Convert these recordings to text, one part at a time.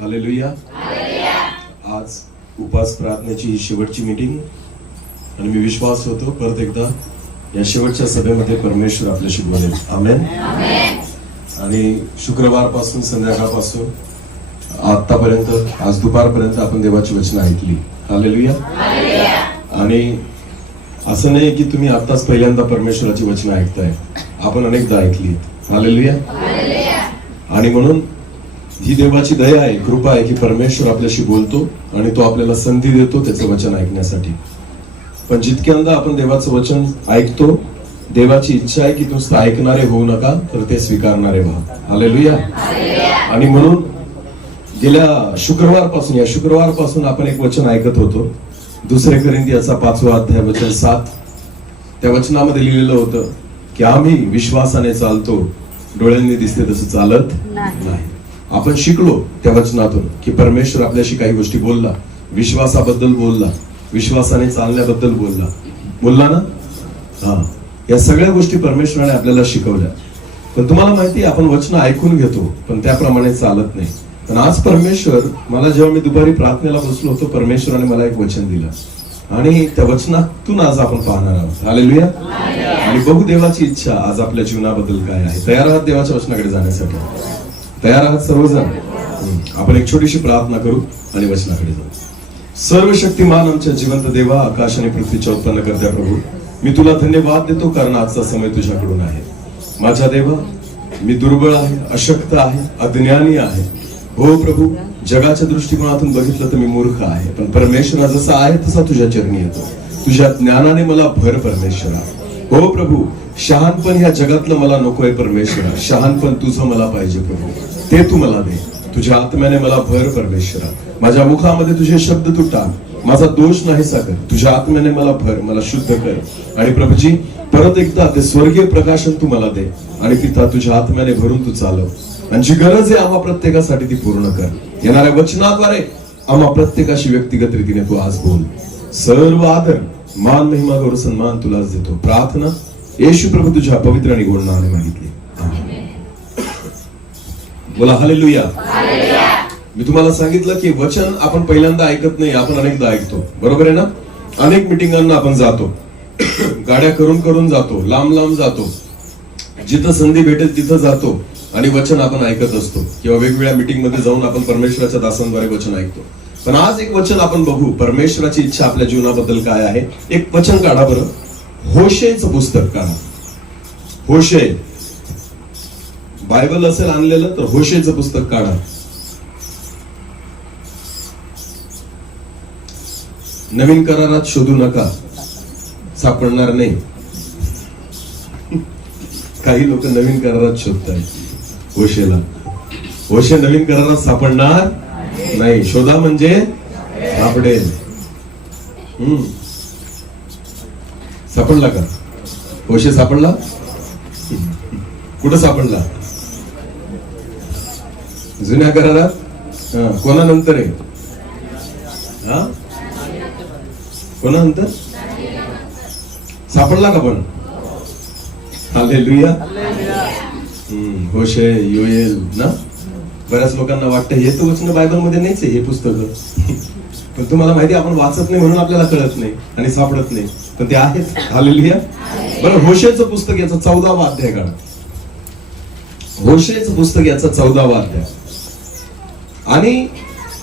Hallelujah. आज उपास प्रार्थनेची ही शेवटची मीटिंग आणि मी विश्वास होतो परत एकदा या शेवटच्या सभेमध्ये परमेश्वर आपल्याशी बोलेल. आमेन. आणि शुक्रवारपासून संध्याकाळपासून आतापर्यंत आज दुपारपर्यंत आपण देवाची वचनं ऐकली. हालेलुया. आणि असं नाही की तुम्ही आताच पहिल्यांदा परमेश्वराची वचनं ऐकताय, आपण अनेकदा ऐकली. हालेलुया. आणि म्हणून ही देवाची दया आहे, कृपा आहे की परमेश्वर आपल्याशी बोलतो आणि तो आपल्याला संधी देतो त्याचं वचन ऐकण्यासाठी. पण जितक्यांदा आपण देवाचं वचन ऐकतो, देवाची इच्छा आहे की नुसतं ऐकणारे होऊ नका तर ते स्वीकारणारे व्हा. हालेलुया. आणि म्हणून गेल्या या शुक्रवारपासून आपण एक वचन ऐकत होतो, 2 कोरिंथियाचा 5वा अध्याय वचन 7. त्या वचनामध्ये लिहिलेलं होतं की आम्ही विश्वासाने चालतो, डोळ्यांनी दिसते तसं चालत नाही. आपण शिकलो त्या वचनातून की परमेश्वर आपल्याशी काही गोष्टी बोलला, विश्वासाबद्दल बोलला, विश्वासाने चालण्याबद्दल बोलला ना. हा, या सगळ्या गोष्टी परमेश्वराने आपल्याला शिकवल्या. पण तुम्हाला माहिती आहे, आपण वचन ऐकून घेतो पण त्याप्रमाणे चालत नाही. पण आज परमेश्वर, मला जेव्हा मी दुपारी प्रार्थनेला बसलो होतो, परमेश्वराने मला एक वचन दिलं आणि त्या वचनातून आज आपण पाहणार आहोत. हालेलुया. आणि बघू देवाची इच्छा आज आपल्या जीवनाबद्दल काय आहे. तयार आहात देवाच्या वचनाकडे जाण्यासाठी? तयार आहात सर्वजण? आपण एक छोटीशी प्रार्थना करू आणि वचनाकडे जाऊ. सर्व शक्तिमान आमच्या जिवंत देवा, आकाश आणि पृथ्वीच्या उत्पन्न करत्या प्रभू, मी तुला धन्यवाद देतो कारण आजचा समय तुझ्याकडून आहे. माझ्या देवा, मी दुर्बळ आहे, अशक्त आहे, अज्ञानी आहे. हो प्रभू, जगाच्या दृष्टिकोनातून बघितलं तर मी मूर्ख आहे, पण परमेश्वरा जसा आहे तसा तुझ्या चरणी येतो. तुझ्या ज्ञानाने मला भर परमेश्वरा. हो प्रभू, शहाणपण ह्या जगातलं मला नकोय परमेश्वरा, शहाणपण तुझं मला पाहिजे प्रभू, ते तू मला दे. तुझ्या आत्म्याने मला भर परमेश्वरा. माझ्या मुखामध्ये तुझे शब्द तू टाक, माझा दोष नाही सागर. तुझ्या आत्म्याने मला भर, मला शुद्ध कर. आणि प्रभूजी, परत एकदा ते स्वर्गीय प्रकाशन तू मला दे आणि पिता तुझ्या आत्म्याने भरून तू चालव. आणि जी गरज आहे आम्हा प्रत्येकासाठी ती पूर्ण कर. येणाऱ्या वचनाद्वारे आम्हा प्रत्येकाशी व्यक्तिगत रीतीने तू आज बोल. सर्व आदर, मान, महिमा, गौरव, सन्मान तुलाच देतो. प्रार्थना येशू प्रभू तुझ्या पवित्र आणि गोड नावाने मागितली. बोला हालेलुया. मी तुम्हाला सांगितलं की वचन आपण पहिल्यांदा ऐकत नाही, आपण अनेकदा ऐकतो. बरोबर आहे ना? अनेक मिटिंगांना आपण जातो, गाड्या करून जातो, लांब जातो, जिथं संधी भेटेल तिथं जातो आणि वचन आपण ऐकत असतो. किंवा वेगवेगळ्या मीटिंग मध्ये जाऊन आपण परमेश्वराच्या दासांद्वारे वचन ऐकतो. पण आज एक वचन आपण बघू, परमेश्वराची इच्छा आपल्या जीवनाबद्दल काय आहे. एक वचन काढा बरं, होशेचं पुस्तक काढा. होशे, बायबल असेल आणलेलं तर होशेचं पुस्तक काढा. नवीन करारात शोधू नका, सापडणार नाही. काही लोक नवीन करारात शोधतात होशेला. होशे नवीन करारात सापडणार नाही. शोधा म्हणजे सापडेल. सापडला का होशे? सापडला? कुठं सापडला? जुन्या करारात. कोणानंतर आहे? हा, कोणानंतर सापडला का? पण हालेलुया. होशे, योएल ना. बऱ्याच लोकांना वाटतं हे तर वचन बायबल मध्ये नाहीच आहे हे पुस्तक. पण तुम्हाला माहिती, आपण वाचत नाही म्हणून आपल्याला कळत नाही आणि सापडत नाही, पण ते आहेच. हालेलुया. बरं, होशेचं पुस्तक याचा 14वा अध्याय काढा. होशेचं पुस्तक याचा 14वा अध्याय आणि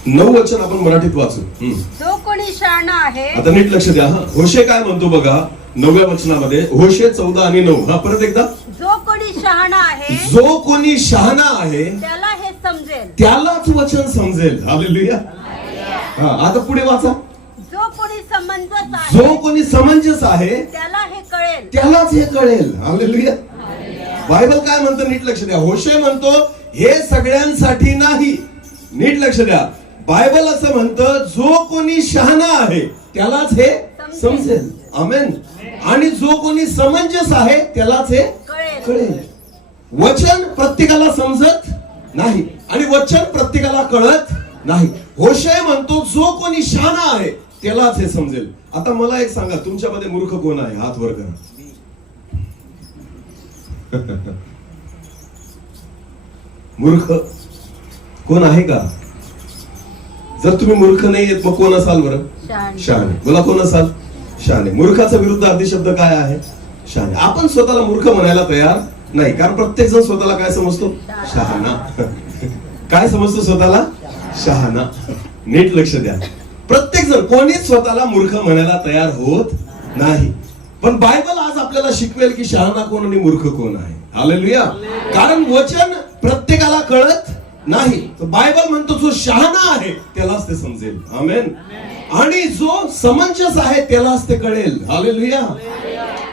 9 वचन आपण मराठीत वाचू. जो कोणी शहाणा आहे. आता नीट लक्ष द्या. होशे काय म्हणतो बघा 9व्या वचनामध्ये. होशे 14 आणि 9. हा, परत एकदा. जो कोणी शहाणा आहे, जो कोणी शहाणा आहे त्याला हे समजेल, त्यालाच वचन समजेल. हालेलुया. हा, आता पुढे वाचा. जो कोणी समंजस आहे, जो कोणी समंजस आहे त्याला हे कळेल, त्यालाच हे कळेल. हालेलुया. बायबल काय म्हणतं नीट लक्ष द्या. होशे म्हणतो हे सगळ्यांसाठी नाही. नीट लक्ष द्या. बायबल असं म्हणतं जो कोणी शहाणा आहे त्यालाच हे समजेल. आमेन. आणि जो कोणी समंजस आहे त्यालाच हे कळेल. वचन प्रत्येकाला समजत नाही आणि वचन प्रत्येकाला कळत नाही. होशे म्हणतो जो कोणी शहाणा आहे त्यालाच हे समजेल. आता मला एक सांगा, तुमच्यामध्ये मूर्ख कोण आहे? हात वर करा. मूर्ख कोण आहे का? जर तुम्ही मूर्ख नाही येत मग कोण असाल बरं? शहाणे. शहाणे. बोला कोण असाल? शहाणे. मूर्खाचा विरुद्ध अर्धी शब्द काय आहे? शहाणे. आपण स्वतःला मूर्ख म्हणायला तयार नाही, कारण प्रत्येक जण स्वतःला काय समजतो? शहाणा. काय समजतो स्वतःला? शहाणा. नीट लक्ष द्या. प्रत्येक जण, कोणीच स्वतःला मूर्ख म्हणायला तयार होत नाही. पण बायबल आज आपल्याला शिकवेल की शहाणा कोण आणि मूर्ख कोण आहे. हालेलुया. कारण वचन प्रत्येकाला कळत नाही. बायबल म्हणतो जो शहाणा आहे त्यालाच ते समजेल. आमेन. आणि जो समंजस आहे त्यालाच ते कळेल. हालेलुया.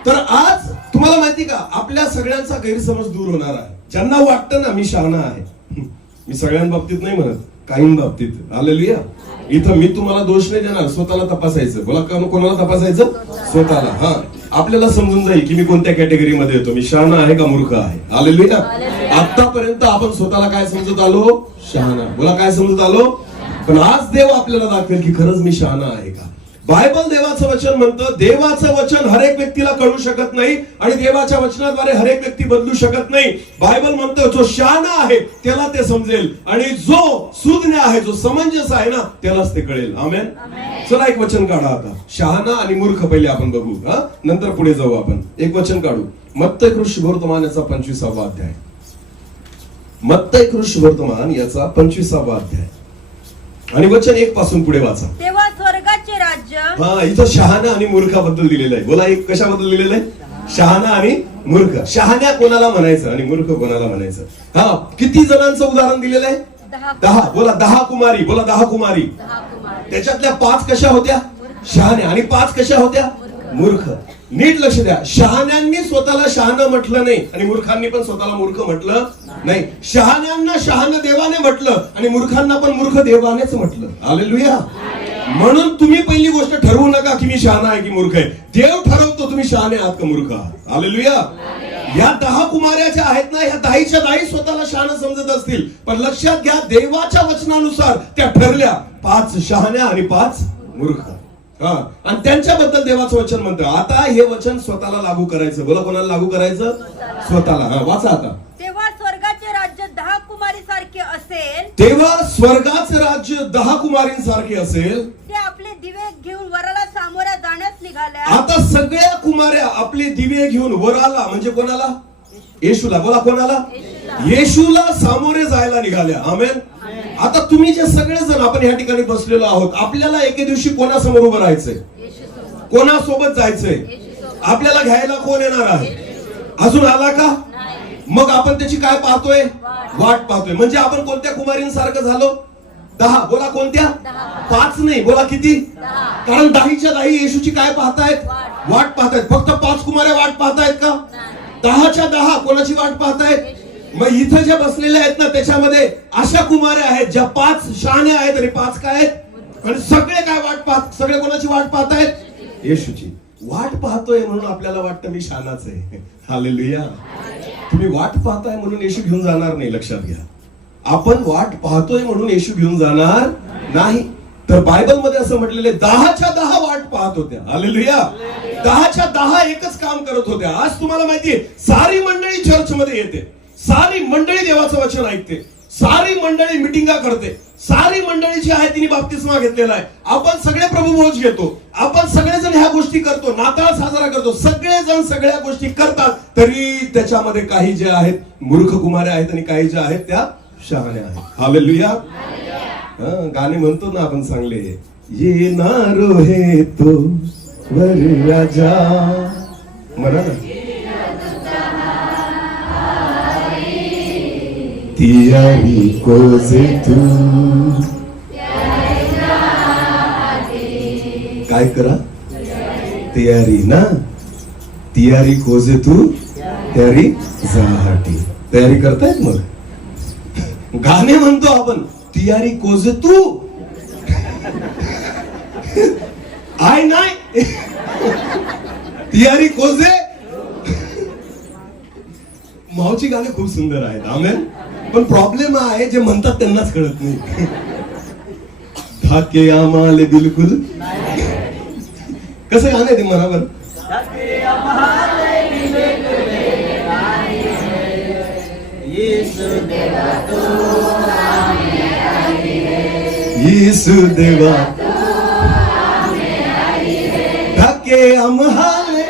तर आज तुम्हाला माहिती का, आपल्या सगळ्यांचा गैरसमज दूर होणार आहे. ज्यांना वाटतं ना मी शहाणा आहे, मी सगळ्यांबाबतीत नाही म्हणत, काही बाबतीत. हालेलुया. इथं मी तुम्हाला दोष नाही देणार, स्वतःला तपासायचं. बोला कोणाला तपासायचं? स्वतःला. हा, आपल्याला समजून जाईल की मी कोणत्या कॅटेगरीमध्ये येतो, मी शहाणा आहे का मूर्ख आहे. हालेलुया. आतापर्यंत आपण स्वतःला काय समजत आलो? शहाणा. बोला काय समजत आलो? पण आज देव आपल्याला दाखवेल की खरंच मी शहाणा आहे का. बायबल देवाचं वचन म्हणतं, देवाचं वचन हर एक व्यक्तीला कळू शकत नाही आणि देवाच्या वचनाद्वारे हर एक व्यक्ती बदलू शकत नाही. बायबल म्हणतं जो शहाणा आहे त्याला ते समजेल आणि जो सुज्ञ आहे, जो समंजस आहे ना, त्यालाच ते कळेल. आमेन. चला एक वचन काढा आता. शहाणा आणि मूर्ख पहिले आपण बघू, हा, नंतर पुढे जाऊ. आपण एक वचन काढू. मत्तई शुभवर्तमान याचा 25वा अध्याय. मत्तई शुभवर्तमान याचा 25वा अध्याय आणि वचन 1 पासून पुढे वाचा. तेव्हा स्वर्गाचे राज्य. हा, इथं शहाणा आणि मूर्खाबद्दल दिलेलं आहे. बोला एक कशाबद्दल दिलेलं आहे? शहाणा आणि मूर्ख. शहाण्या कोणाला म्हणायचं आणि मूर्ख कोणाला म्हणायचं? हा, किती जणांचं उदाहरण दिलेलं आहे? 10. बोला 10 कुमारी. बोला 10 कुमारी. त्याच्यातल्या 5 कशा होत्या? शहाण्या. आणि 5 कशा होत्या? मूर्ख. नीट लक्ष द्या. शहाण्यांनी स्वतःला शहाणं म्हटलं नाही आणि मूर्खांनी पण स्वतःला मूर्ख म्हटलं नाही. शहाण्यांना शहाणं देवाने म्हटलं आणि मूर्खांना पण मूर्ख देवानेच म्हटलं. हालेलुया. म्हणून तुम्ही पहिली गोष्ट ठरवू नका की मी शहाणा आहे की मूर्ख आहे. देव ठरवतो तुम्ही शहाणे आहात का मूर्ख आहात. हालेलुया. या 10 कुमाऱ्याच्या आहेत ना, या 10च्या 10 स्वतःला शहाणं समजत असतील, पण लक्षात घ्या देवाच्या वचनानुसार त्या ठरल्या 5 शहाण्या आणि 5 मूर्ख. हा, आणि त्यांच्याबद्दल देवाचं वचन म्हणतं. आता हे वचन स्वतःला लागू करायचं. बोला कोणाला लागू करायचं? स्वतःला. हा, वाचा आता. तेव्हा स्वर्गाचे राज्य 10 कुमारी सारखे असेल. तेव्हा स्वर्गाचं राज्य 10 कुमारींसारखे असेल. ते आपले दिवे घेऊन वराला सामोऱ्या जाण्यास निघाल्या. आता सगळ्या कुमाऱ्या आपले दिवे घेऊन वराला, म्हणजे कोणाला? येशूला. बोला कोणाला? येशूला सामोरे जायला निघाल्या. आमेन. आता तुम्ही जे सगळेजण आपण या ठिकाणी बसलेलो आहोत, आपल्याला एके दिवशी कोणासमोर उभं राहायचंय? कोणासोबत जायचंय? आपल्याला घ्यायला कोण येणार आहे? अजून आला का? मग आपण त्याची काय पाहतोय? वाट पाहतोय. म्हणजे आपण कोणत्या कुमारींसारखं झालो? 10. बोला कोणत्या? 5 नाही. बोला किती? कारण 10च्या 10 येशूची काय पाहतायत? वाट पाहतायत. फक्त 5 कुमाऱ्या वाट पाहतायत का? 10च्या 10 कोणाची वाट पाहतायत? मग इथं ज्या बसलेल्या आहेत ना, त्याच्यामध्ये अशा कुमाऱ्या आहेत ज्या 5 शहाण्या आहेत आणि 5 काय आहेत? आणि सगळे काय वाट पाहत? सगळे कोणाची वाट पाहतायत? येशूची वाट पाहतोय म्हणून आपल्याला वाटतं मी शहाणाच आहे. हालेलुया. तुम्ही वाट पाहताय म्हणून येशू घेऊन जाणार नाही. लक्षात घ्या, आपण वाट पाहतोय म्हणून येशू घेऊन जाणार नाही. तर बायबल मध्ये असं म्हटलेलं 10च्या 10 वाट पाहत होत्या. हालेलुया. 10च्या 10 एकच काम करत होत्या. आज तुम्हाला माहितीये सारी मंडळी चर्च मध्ये येते, सारी मंडळी देवाचं वचन ऐकते, सारी मंडळी मिटिंगा करते, सारी मंडळी जी आहे तिने बाप्तिस्मा घेतलेला आहे. आपण सगळे प्रभुभोज घेतो, आपण सगळेजण ह्या गोष्टी करतो, नाताळ साजरा करतो, सगळेजण सगळ्या गोष्टी करतात. तरी त्याच्यामध्ये काही जे आहेत मूर्ख कुमाऱ्या आहेत आणि काही ज्या आहेत त्या शहाण्या आहेत. हालेलुया. गाणे म्हणतो ना आपण चांगले, ये नारो हे तो वर राजा. म्हणा ना. तियारी कोजे तू. काय करा? तयारी ना. तियारी कोजे तू तयारी जाहाटी. तयारी करतायत मग. गाणे म्हणतो आपण, तियारी कोजे तू. आय नाही. तियारी कोजे. मावची गाणे खूप सुंदर आहेत. आमेन. पण प्रॉब्लेम आहे जे म्हणतात त्यांनाच कळत नाही. धाके आम्हाले बिलकुल. कसं गाणं ते म्हणा बरं. यीशु देवा धक्के आम्हाले,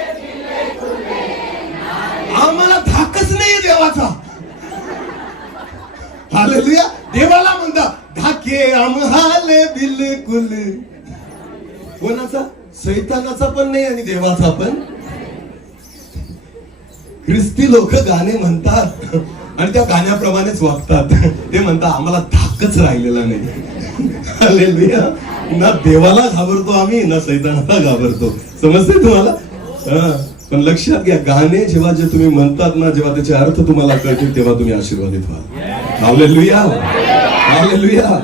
आम्हाला धाकच नाही देवाचा. हालेलुया. देवाला म्हणता धाके आम्हाले बिलकुल. कोणाचा? सैतानाचा पण नाही आणि देवाचा पण. ख्रिस्ती लोक गाणे म्हणतात आणि त्या गाण्याप्रमाणेच वागतात. ते म्हणतात आम्हाला धाकच राहिलेला नाही. हालेलुया. ना देवाला घाबरतो आम्ही, ना सैतानाला घाबरतो. समजते तुम्हाला? पण लक्षात घ्या, गाणे जेव्हा जे तुम्ही म्हणतात ना, जेव्हा त्याचे अर्थ तुम्हाला कळतील तेव्हा तुम्ही आशीर्वादित व्हाल. हालेलुया. हालेलुया.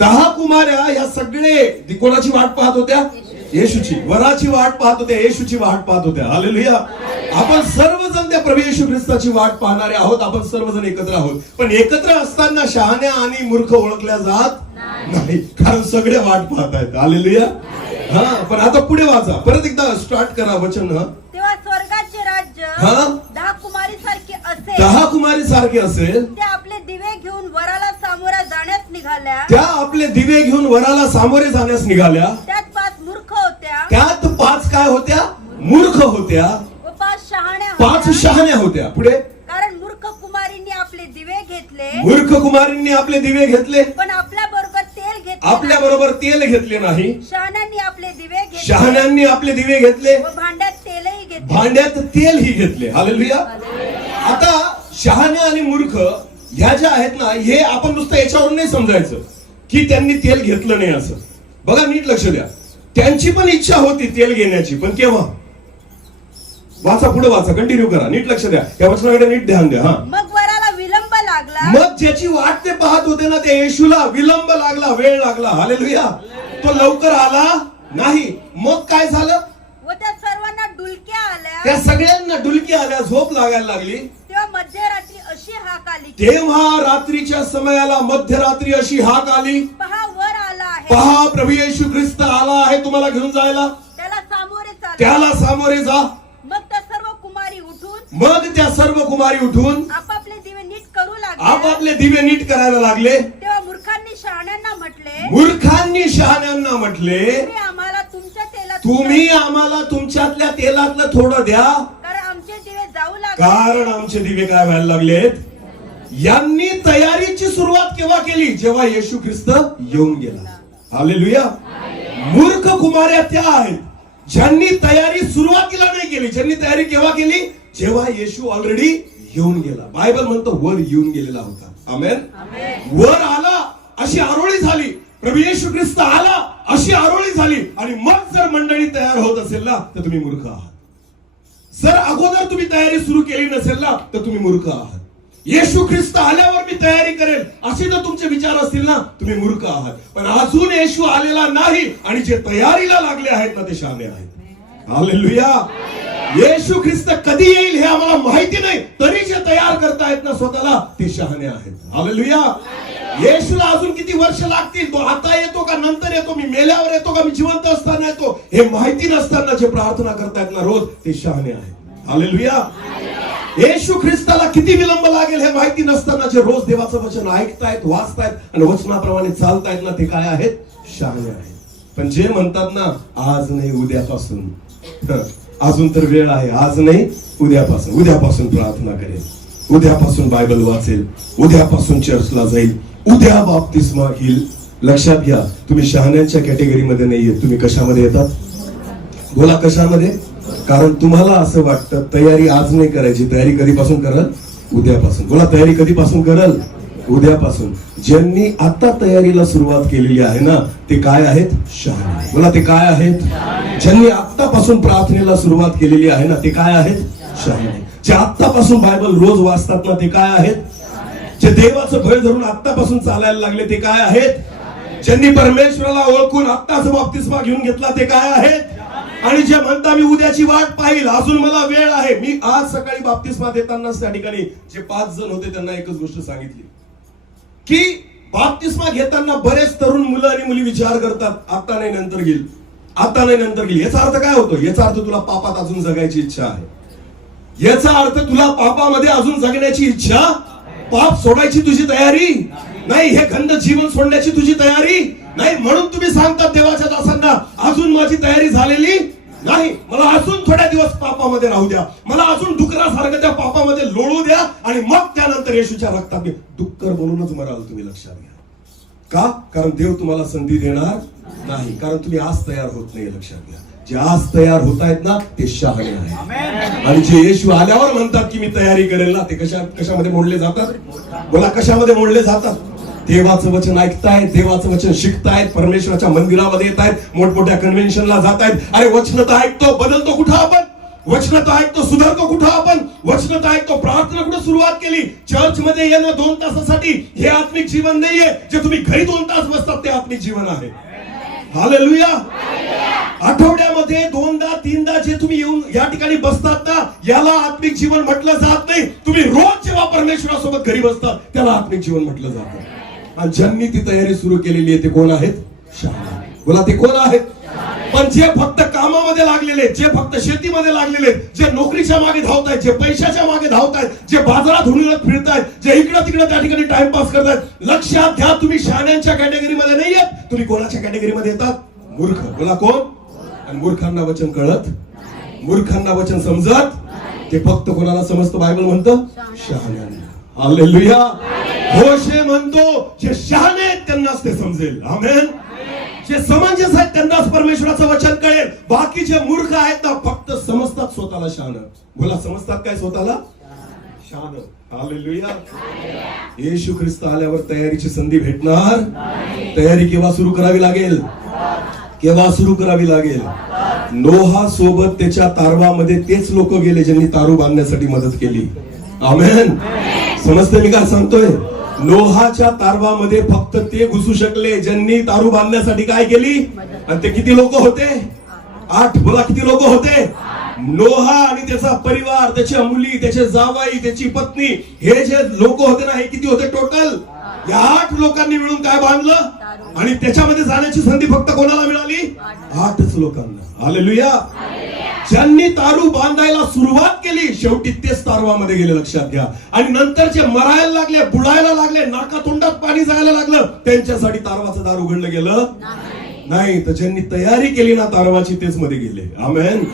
10 कुमाऱ्या या सगळे कोणाची वाट पाहत होत्या? येशूची. वराची वाट पाहत होत्या, येशूची वाट पाहत होत्या. हालेलुया. आपण सर्वजण त्या प्रभू येशू ख्रिस्ताची वाट पाहणारे आहोत. आपण सर्वजण एकत्र आहोत. पण एकत्र असताना शहाण्या आणि मूर्ख ओळखल्या जात नाही, कारण सगळे वाट पाहत आहेत. हालेलुया. हा. पण आता पुढे वाचा, परत एकदा स्टार्ट करा वचन. तेव्हा स्वर्गाचे राज्य हा? 10 कुमारी सारखे असेल. 10 कुमारी सारखे असेल. त्या आपले दिवे घेऊन वराला सामोरा जाण्यास निघाल्या. त्या आपले दिवे घेऊन वराला सामोरे जाण्यास निघाल्या. त्यात 5 मूर्ख होत्या. त्यात 5 काय होत्या? मूर्ख होत्या. व 5 शहाण्या 5 होत्या. शहाण्या होत्या. पुढे कारण मूर्ख कुमारींनी आपले दिवे घेतले, मूर्ख कुमारींनी आपले दिवे घेतले, पण आपल्या बरोबर तेल घेतले आपल्या नाही. बरोबर तेल घेतले नाही. शहाण्यांनी आपले दिवे घेतले, शहाण्यांनी आपले दिवे घेतले, व भांड्यात तेलही घेतले. भांड्यात तेलही घेतले. हालेलुया. आता शहाण्या आणि मूर्ख ह्या ज्या आहेत ना, हे आपण नुसतं याच्यावरून नाही समजायचं की त्यांनी तेल घेतलं नाही असं. बघा, नीट लक्ष द्या. त्यांची पण इच्छा होती तेल घेण्याची, पण केव्हा? वाचा, पुढे वाचा, कंटिन्यू करा, नीट लक्ष द्या. या वचनाकडे नीट ध्यान द्या. हा. मग वराला विलंब लागला. मग ज्याची वाट ते पाहत होते ना, त्या येशूला विलंब लागला, वेळ लागला. हालेलुया. तो लवकर आला नाही. मग काय झालं? व त्या सर्वांना डुलक्या आल्या. त्या सगळ्यांना डुलकी आल्या, झोप लागायला लागली. तेव्हा मध्यरात्री अशी हाक आली, तेव्हा रात्रीच्या समयाला मध्यरात्री अशी हाक आली, पहा वर आला आहे. पहा प्रभू येशू ख्रिस्त आला आहे तुम्हाला घेऊन जायला. त्याला सामोरे चाला. त्याला सामोरे जा. मग त्या सर्व कुमारी उठून मग त्या सर्व कुमारी उठून आपापले दिवे नीट करू लागले. आपापले दिवे नीट करायला लागले. तेव्हा मूर्खांनी शहाण्यांना म्हटले, मूर्खांनी शहाण्यांना म्हटले, तुम्ही आम्हाला तुमच्या तेलात तुम्ही आम्हाला तुमच्यातल्या तेलातलं थोडं द्या, कारण आमचे दिवे जाऊ लागले. कारण आमचे दिवे काय व्हायला लागलेत. यांनी तयारीची सुरुवात केव्हा केली? जेव्हा येशू ख्रिस्त येऊन गेला. हालेलुया. मूर्ख कुमाऱ्या त्या आहेत ज्यांनी तयारी सुरुवातीला नाही केली. ज्यांनी तयारी केव्हा केली? जेव्हा येशू ऑलरेडी येऊन गेला. बायबल म्हणतो वर येऊन गेलेला होता. आमेन. वर आला अशी आरोळी झाली. प्रभू येशू ख्रिस्त आला अशी आरोळी झाली. आणि मग जर मंडळी तयार होत असेल ना, तर तुम्ही मूर्ख आहात. जर अगोदर तुम्ही तयारी सुरू केली नसेल ना, तर तुम्ही मूर्ख आहात. येशू ख्रिस्त आल्यावर मी तयारी करेल असे जर तुमचे विचार असतील ना, तुम्ही मूर्ख आहात. पण अजून येशू आलेला नाही आणि जे तयारीला लागले आहेत ना, ते शहाणे आहेत. हालेलुया. येशू ख्रिस्त कधी येईल हे आम्हाला माहिती नाही, तरी जे तयार करतायत ना स्वतःला, ते शहाणे आहेत. हालेलुया. येशूला अजून किती वर्ष लागतील, तो आता येतो का नंतर येतो, मी मेल्यावर येतो का मी जिवंत असताना येतो, हे माहिती नसताना जे प्रार्थना करतायत ना रोज, ते शहाणे आहेत. हालेलुया. येशू ख्रिस्ताला किती विलंब लागेल हे माहिती नसताना जे रोज देवाचं वचन ऐकतायत, वाचतायत आणि वचनाप्रमाणे चालतायत ना, ते काय आहेत? शहाणे आहेत. पण जे म्हणतात ना, आज नाही उद्यापासून, अजून तर वेळ आहे, आज नाही उद्यापासून, उद्यापासून प्रार्थना करेल, उद्यापासून बायबल वाचेल, उद्यापासून चर्चला जाईल, उद्या बाप्तिस्मा घेईल. लक्षात घ्या, तुम्ही शहाण्यांच्या कॅटेगरीमध्ये नाहीये. तुम्ही कशामध्ये येतात? बोला, कशामध्ये? कारण तुम्हाला असं वाटतं तयारी आज नाही करायची. तयारी कधीपासून करल? उद्यापासून. बोला, तयारी कधीपासून करल? उद्यापासून. ज्यांनी आता तयारीला सुरुवात केलेली आहे ना, ते काय आहेत? शहाणे. बोला, ते काय आहेत? ज्यांनी आतापासून प्रार्थनेला सुरुवात केलेली आहे ना, ते काय आहेत? शहाणे. जे आतापासून बायबल रोज वाचतात ना, ते काय आहेत? जे देवाचं भय धरून आतापासून चालायला लागले, ते काय आहेत? ज्यांनी परमेश्वराला ओळखून आत्ताच बाप्तिस्मा घेऊन घेतला, ते काय आहेत? आणि जे म्हणता मी उद्याची वाट पाहिल, अजून मला वेळ आहे. मी आज सकाळी बाप्तिस्मा देताना त्या ठिकाणी जे 5 जण होते त्यांना एकच गोष्ट सांगितली की बाप्तिस्मा घेताना बरेच तरुण मुलं आणि मुली विचार करतात, आता नाही नंतर घेईल, आता नाही नंतर घेईल. याचा अर्थ काय होतो? याचा अर्थ तुला पापात अजून जगायची इच्छा आहे. याचा अर्थ तुला पापामध्ये अजून जगण्याची इच्छा, पाप सोडायची तुझी तयारी नाही, हे गंध जीवन सोडण्याची तुझी तयारी नाही, म्हणून तुम्ही सांगतात देवाच्या दासांना अजून माझी तयारी झालेली नाही, मला अजून थोड्या दिवस पापामध्ये राहू द्या, मला अजून डुकरासारखं त्या पापामध्ये लोळू द्या आणि मग त्यानंतर येशूच्या रक्तात मी डुक्कर बोलूनच मराल. तुम्ही लक्षात घ्या. का? कारण देव तुम्हाला संधी देणार नाही, कारण तुम्ही आज तयार होत नाही. लक्षात घ्या, जे आज तयार होत आहेत ना ते शहाणे आहेत, आणि जे येशू आल्यावर म्हणतात की मी तयारी करेल ना, ते कशामध्ये मोडले जातात? बोला, कशामध्ये मोडले जातात? देवाचं वचन ऐकतायत, देवाचं वचन शिकतायत, परमेश्वराच्या मंदिरामध्ये येत आहेत, मोठमोठ्या कन्व्हेन्शनला जात आहेत. अरे वचन तर ऐकतो, बदलतो कुठं आपण? वचन तर ऐकतो, सुधारतो कुठं आपण? वचन तर ऐकतो, प्रार्थना कुठं सुरुवात केली? चर्च मध्ये येणं 2 तासासाठी हे आत्मिक जीवन नाहीये. जे तुम्ही घरी 2 तास बसतात ते आत्मिक जीवन आहे. हालेलुया. आठवड्यामध्ये 2दा-3दा जे तुम्ही येऊन या ठिकाणी बसतात ना, याला आत्मिक जीवन म्हटलं जात नाही. तुम्ही रोज जेव्हा परमेश्वरासोबत घरी बसतात त्याला आत्मिक जीवन म्हटलं जातं. आणि ज्यांनी ती तयारी सुरू केलेली आहे ते कोण आहेत? शहाणे. बोला, ते कोण आहेत? पण जे फक्त कामामध्ये लागलेले, जे फक्त शेतीमध्ये लागलेले, जे नोकरीच्या मागे धावतायत, जे पैशाच्या मागे धावतायत, जे बाजारात हुंडत फिरतायत, जे इकडं तिकडं त्या ठिकाणी टाइमपास करतायत, लक्षात घ्या, तुम्ही शहाण्यांच्या कॅटेगरीमध्ये नाही येत. तुम्ही कोणाच्या कॅटेगरीमध्ये येतात? मूर्ख. बोला, कोण? आणि मूर्खांना वचन कळत, मूर्खांना वचन समजत, ते फक्त कोणाला समजतं? बायबल म्हणतं शहाण्यांना. हालेलुया. होशे म्हणतो जे शहाणे आहेत त्यांनाच ते समजेल. आमेन. जे समंजस आहेत त्यांनाच परमेश्वराचं वचन कळेल. बाकी जे मूर्ख आहेत ना फक्त समजतात स्वतःला शहाणं. बोला, समजतात काय स्वतःला? शहाणं. हालेलुया. येशू ख्रिस्त आल्यावर तयारीची संधी भेटणार. तयारी केव्हा सुरू करावी लागेल? केव्हा सुरू करावी लागेल? नोहा सोबत त्याच्या तारवामध्ये तेच लोक गेले ज्यांनी तारू बांधण्यासाठी मदत केली. आमेन. समजते मी काय सांगतोय? नोहाच्या तारवामध्ये फक्त ते घुसू शकले ज्यांनी तारू बांधण्यासाठी काय केली. आणि ते किती लोक होते? 8. बोला, किती लोक होते? नोहा आणि त्याचा परिवार, त्याच्या मुली, त्याचे जावाई, त्याची पत्नी, हे जे लोक होते ना, हे किती होते टोटल? या 8 लोकांनी मिळून काय बांधलं? आणि त्याच्यामध्ये जाण्याची संधी फक्त कोणाला मिळाली? 8च लोकांना. हालेलुया. ज्यांनी तारू बांधायला सुरुवात केली शेवटी तेच तारवामध्ये गेले. लक्षात घ्या. आणि नंतर जे मरायला लागले, बुडायला लागले, नाका तोंडात पाणी जायला लागलं, त्यांच्यासाठी तारवाचं दार उघडलं गेलं नाही. तर ज्यांनी तयारी केली ना तारवाची तेच मध्ये गेले. आमेन.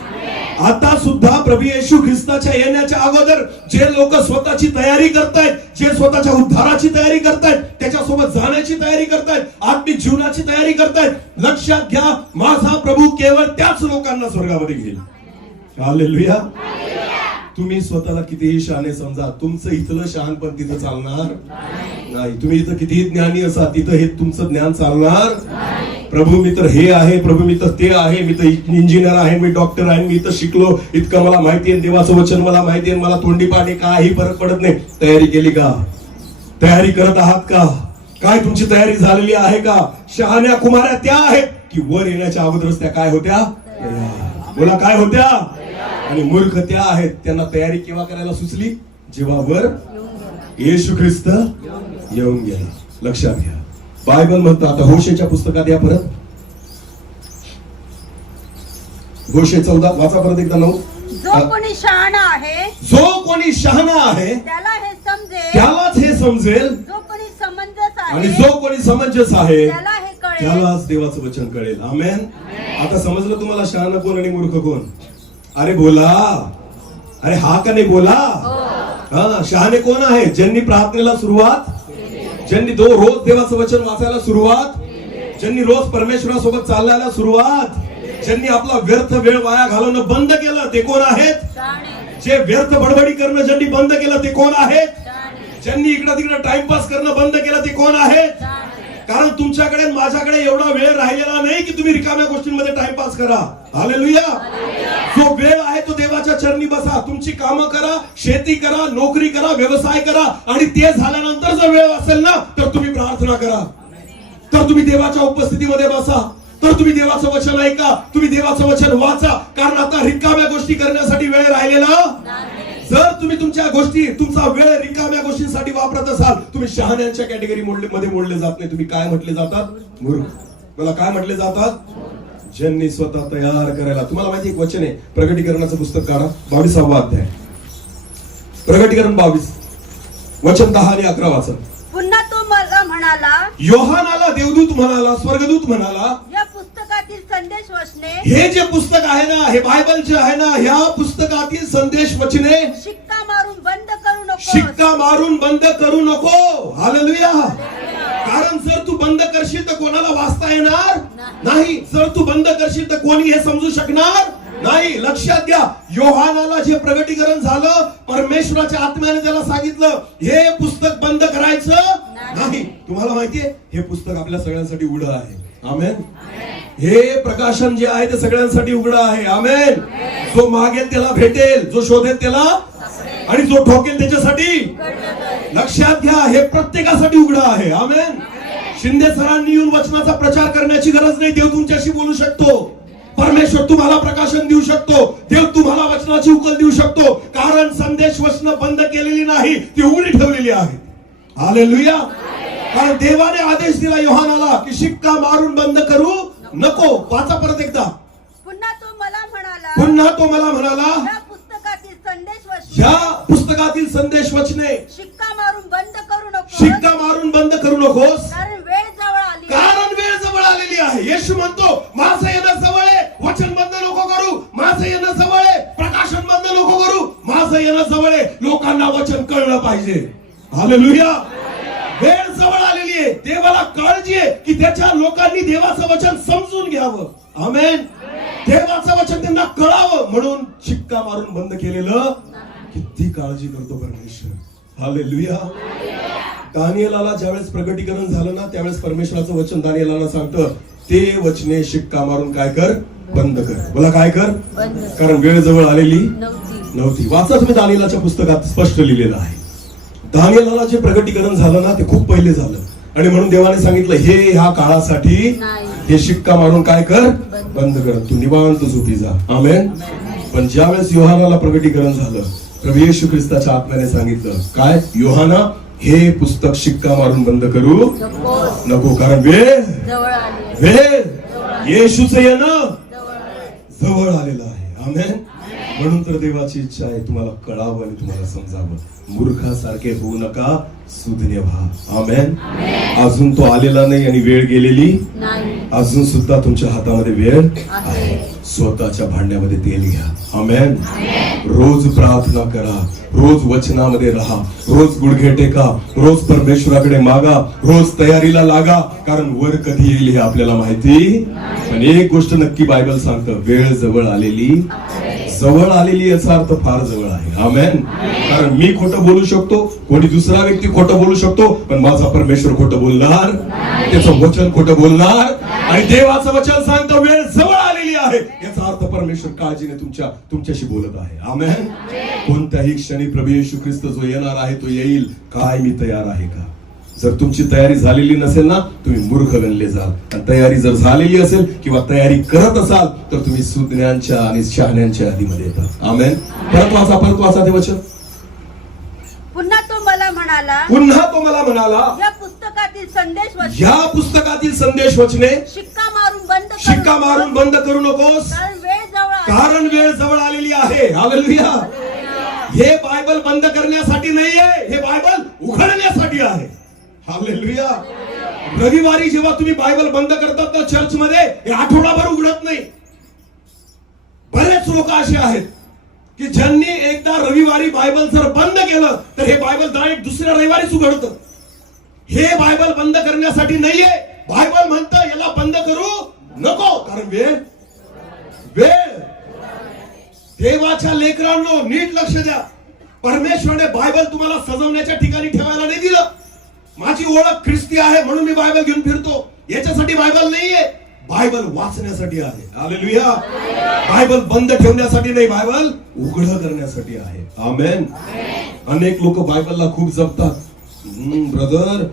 आता सुद्धा प्रभू येशू ख्रिस्ताच्या येण्याच्या अगोदर जे लोक स्वतःची तयारी करतायत, जे स्वतःच्या उद्धाराची तयारी करतायत, त्याच्यासोबत जाण्याची तयारी करतायत, आत्मिक जीवनाची तयारी करतायत, लक्षात घ्या, माझा प्रभू केवळ त्याच लोकांना स्वर्गामध्ये घेईल. हालेलुया. तुम्ही स्वतःला कितीही शहाणे समजा, तुमचं इथलं शहाणपण तिथं चालणार नाही. तुम्ही इथं कितीही ज्ञानी असा, तिथं हे तुमचं ज्ञान चालणार. प्रभू मी तर हे आहे, प्रभू मी तर ते आहे, मी तर इंजिनियर आहे, मी डॉक्टर आहे, मी तर शिकलो, इतकं मला माहिती आहे, देवाचं वचन मला माहिती आहे, मला तोंडीपाठ काही फरक पडत नाही. तयारी केली का? तयारी करत आहात का? काय तुमची तयारी झालेली आहे का? शहाण्या कुमाऱ्या त्या आहेत की वर येण्याच्या अगोदरच त्या काय होत्या? बोला, काय होत्या? आणि मूर्ख त्या आहेत, त्यांना तयारी केव्हा करायला सुचली? जेव्हा वर येशू ख्रिस्त येऊन गेला. लक्षात घ्या. बायबल म्हणतो, आता होशेच्या पुस्तकात या परत, होशे 14 वाचा परत एकदा. 9. जो कोणी शहाणा आहे, जो कोणी शहाणा आहे त्याला हे समजेल, त्यालाच हे समजेल. जो कोणी समंजस आहे, आणि जो कोणी समंजस आहे त्याला हे कळेल, त्यालाच देवाचं वचन कळेल. आमेन. आता समजलं तुम्हाला शहाणा कोण आणि मूर्ख कोण? अरे बोला, अरे हा का नाही बोला. हा, शहाणे कोण आहे? ज्यांनी प्रार्थनेला सुरुवात, ज्यांनी रोज देवाचं वचन वाचायला सुरुवात, ज्यांनी रोज परमेश्वरासोबत चालण्याला सुरुवात, ज्यांनी आपला व्यर्थ वेळ वाया घालवणं बंद केलं ते कोण आहेत? जे व्यर्थ बडबडी करणं ज्यांनी बंद केलं ते कोण आहेत? ज्यांनी इकडं तिकडं टाइमपास करणं बंद केलं ते कोण आहेत? कारण तुमच्याकडे माझ्याकडे एवढा वेळ राहिलेला नाही की तुम्ही रिकाम्या गोष्टींमध्ये टाइमपास करा. हालेलुया. जो वेळ आहे तो देवाच्या चरणी बसा, तुमची कामं करा, शेती करा, नोकरी करा, व्यवसाय करा, आणि ते झाल्यानंतर जर वेळ असेल ना तर तुम्ही प्रार्थना करा, तर तुम्ही देवाच्या उपस्थितीमध्ये बसा, तर तुम्ही देवाचं वचन ऐका, तुम्ही देवाचं वचन वाचा. कारण आता रिकाम्या गोष्टी करण्यासाठी वेळ राहिलेला. जर तुम्ही तुमच्या गोष्टी, तुमचा वेळ रिकाम्या गोष्टींसाठी वापरत असाल, तुम्ही शहाण्यांच्या कॅटेगरी मध्ये मोडले जात नाही. तुम्ही काय म्हटले जातात? मूर्ख. मला काय म्हटले जातात? ज्यांनी स्वतः तयार करायला. तुम्हाला माहिती एक वचन आहे, प्रगटीकरणाचं पुस्तक काढा, 22वा अध्याय, प्रगटीकरण 22 वचन 10 आणि 11 वाचा. पुन्हा तो मला म्हणाला, योहानाला देवदूत म्हणाला, स्वर्गदूत म्हणाला, या पुस्तकातील संदेश वचने हे जे पुस्तक आहे ना, हे बायबल जे आहे ना, ह्या पुस्तकातील संदेश वचने शिक्का मारून बंद करू नको. शिक्का मारून बंद करू नको. हालेलुया. कारण जर तू बंद करशील तर कोणाला वाचता येणार नाही. जर तू बंद करशील तर कोणी हे समजू शकणार नाही. लक्षात घ्या, योहानाला जे प्रगटीकरण झालं, परमेश्वराच्या आत्म्याने त्याला सांगितलं हे पुस्तक बंद करायचं नाही. तुम्हाला माहितीये, हे पुस्तक आपल्या सगळ्यांसाठी उघडं आहे. आमेन. हे प्रकाशन जे आहे ते सगळ्यांसाठी उघडं आहे. आमेन. जो मागेल त्याला भेटेल, जो शोधेल त्याला, आणि जो ठोकेल त्याच्यासाठी. लक्षात घ्या, हे प्रत्येकासाठी उघडं आहे. आमेन. शिंदे सरांनी येऊन वचनाचा प्रचार करण्याची गरज नाही. देव तुमच्याशी बोलू शकतो. परमेश्वर तुम्हाला प्रकाशन देऊ शकतो. देव तुम्हाला वचनाची उकल देऊ शकतो. कारण संदेश वचन बंद केलेली नाही, ती उघडी ठेवलेली आहे. हालेलुया. कारण देवाने आदेश दिला योहानाला की शिक्का मारून बंद करू नको. वाचा परत एकदा. पुन्हा तो मला म्हणाला, या या पुस्तकातील संदेश वचने शिक्का मारून बंद करू नको. शिक्का मारून बंद करू नकोस. कारण वेळ जवळ आली. कारण वेळ जवळ आलेली आहे. येशू म्हणतो माझं येणं जवळ आहे. वचन बंद नको करू. माझं येणं जवळ आहे. प्रकाशन बंद नको करू. माझं येणं जवळ आहे. लोकांना वचन कळलं पाहिजे. हालेलुया. वेळ जवळ आलेली आहे. देवाला काळजी आहे की त्याच्या लोकांनी देवाचं वचन समजून घ्यावं. आमेन. देवाचं वचन त्यांना कळावं म्हणून शिक्का मारून बंद केलेलं किती काळजी करतो परमेश्वर. हालेलुया. दानिएलाला ज्यावेळेस प्रगटीकरण झालं ना, त्यावेळेस परमेश्वराचं वचन दानिएलाला सांगतं ते वचने शिक्का मारून काय कर, बंद कर. बोला काय कर. कारण वेळ जवळ आलेली नव्हती. वाचा तुम्ही दानिएलाच्या पुस्तकात स्पष्ट लिहिलेलं आहे. दानिएलाला जे प्रगटीकरण झालं ना, ते खूप पहिले झालं, आणि म्हणून देवाने सांगितलं हे ह्या काळासाठी हे शिक्का मारून काय कर, बंद कर. तू निवांत झोपी जा. आमेन. पण ज्यावेळेस योहानाला प्रगटीकरण झालं, प्रभू येशू ख्रिस्ताच्या आत्म्याने सांगितलं काय, योहाना हे पुस्तक शिक्का मारून बंद करू नको. कारण वेळ येशूचं येणं जवळ आलेलं आहे. आमेन. म्हणून तर देवाची इच्छा आहे तुम्हाला कळावं आणि तुम्हाला समजावं. मूर्खासारखे होऊ नका, सुज्ञ व्हा. आमेन. अजून तो आलेला नाही आणि वेळ गेलेली अजून सुद्धा तुमच्या हातामध्ये वेळ आहे. स्वतःच्या भांड्यामध्ये तेल घ्या. आमेन. रोज प्रार्थना करा, रोज वचनामध्ये राहा, रोज गुडघे टेका, रोज परमेश्वराकडे मागा, रोज तयारीला लागा. कारण वर कधी येईल हे आपल्याला माहिती. पण एक गोष्ट नक्की बायबल सांगतं, वेळ जवळ आलेली याचा अर्थ फार जवळ आहे. आमेन. कारण मी खोटं बोलू शकतो, कोणी दुसरा व्यक्ती खोटं बोलू शकतो, पण माझा परमेश्वर खोटं बोलणार, त्याचं वचन खोटं बोलणार. आणि देवाचं वचन सांगतं वेळ जवळ आलेली आहे, याचा अर्थ परमेश्वर काळजीने तुमच्याशी बोलत आहे. आमेन. कोणत्याही क्षणी प्रभू येशू ख्रिस्त जो येणार आहे तो येईल. काय मी तयार आहे का? जर तुमची तयारी झालेली नसेल ना, तुम्ही मूर्ख गणले जाल. आणि तयारी जर झालेली असेल किंवा तयारी करत असाल तर तुम्ही सुज्ञांच्या आणि शहाण्यांच्या यादीमध्ये येतात. आमेन. परत वाचा ते वचन. पुन्हा तो मला म्हणाला, या पुस्तकातील संदेश वचने शिक्का मारून बंद करू नकोस. कारण वेळ जवळ आलेली आहे. हालेलुया. हे बायबल बंद करण्यासाठी नाहीये, हे बायबल उघडण्यासाठी आहे. हालेलुया. रविवारी जेव्हा तुम्ही बायबल बंद करतात ना चर्च मध्ये, हे आठवडाभर उघडत नाही. बरेच लोक असे आहेत की ज्यांनी एकदा रविवारी बायबल जर बंद केलं तर हे बायबल डायरेक्ट दुसऱ्या रविवारीच उघडतं. हे बायबल बंद करण्यासाठी नाहीये. बायबल म्हणतं याला बंद करू नको. कारण वेळ देवाच्या लेकरांनो नीट लक्ष द्या. परमेश्वराने बायबल तुम्हाला सजवण्याच्या ठिकाणी ठेवायला नाही दिलं. माझी ओळख ख्रिस्ती आहे म्हणून मी बायबल घेऊन फिरतो, याच्यासाठी बायबल नाहीये. बायबल वाचण्यासाठी आहे. हालेलुया. बायबल बंद ठेवण्यासाठी नाही, बायबल उघड करण्यासाठी आहे. आमेन. अनेक लोक बायबलला खूप जपतात. ब्रदर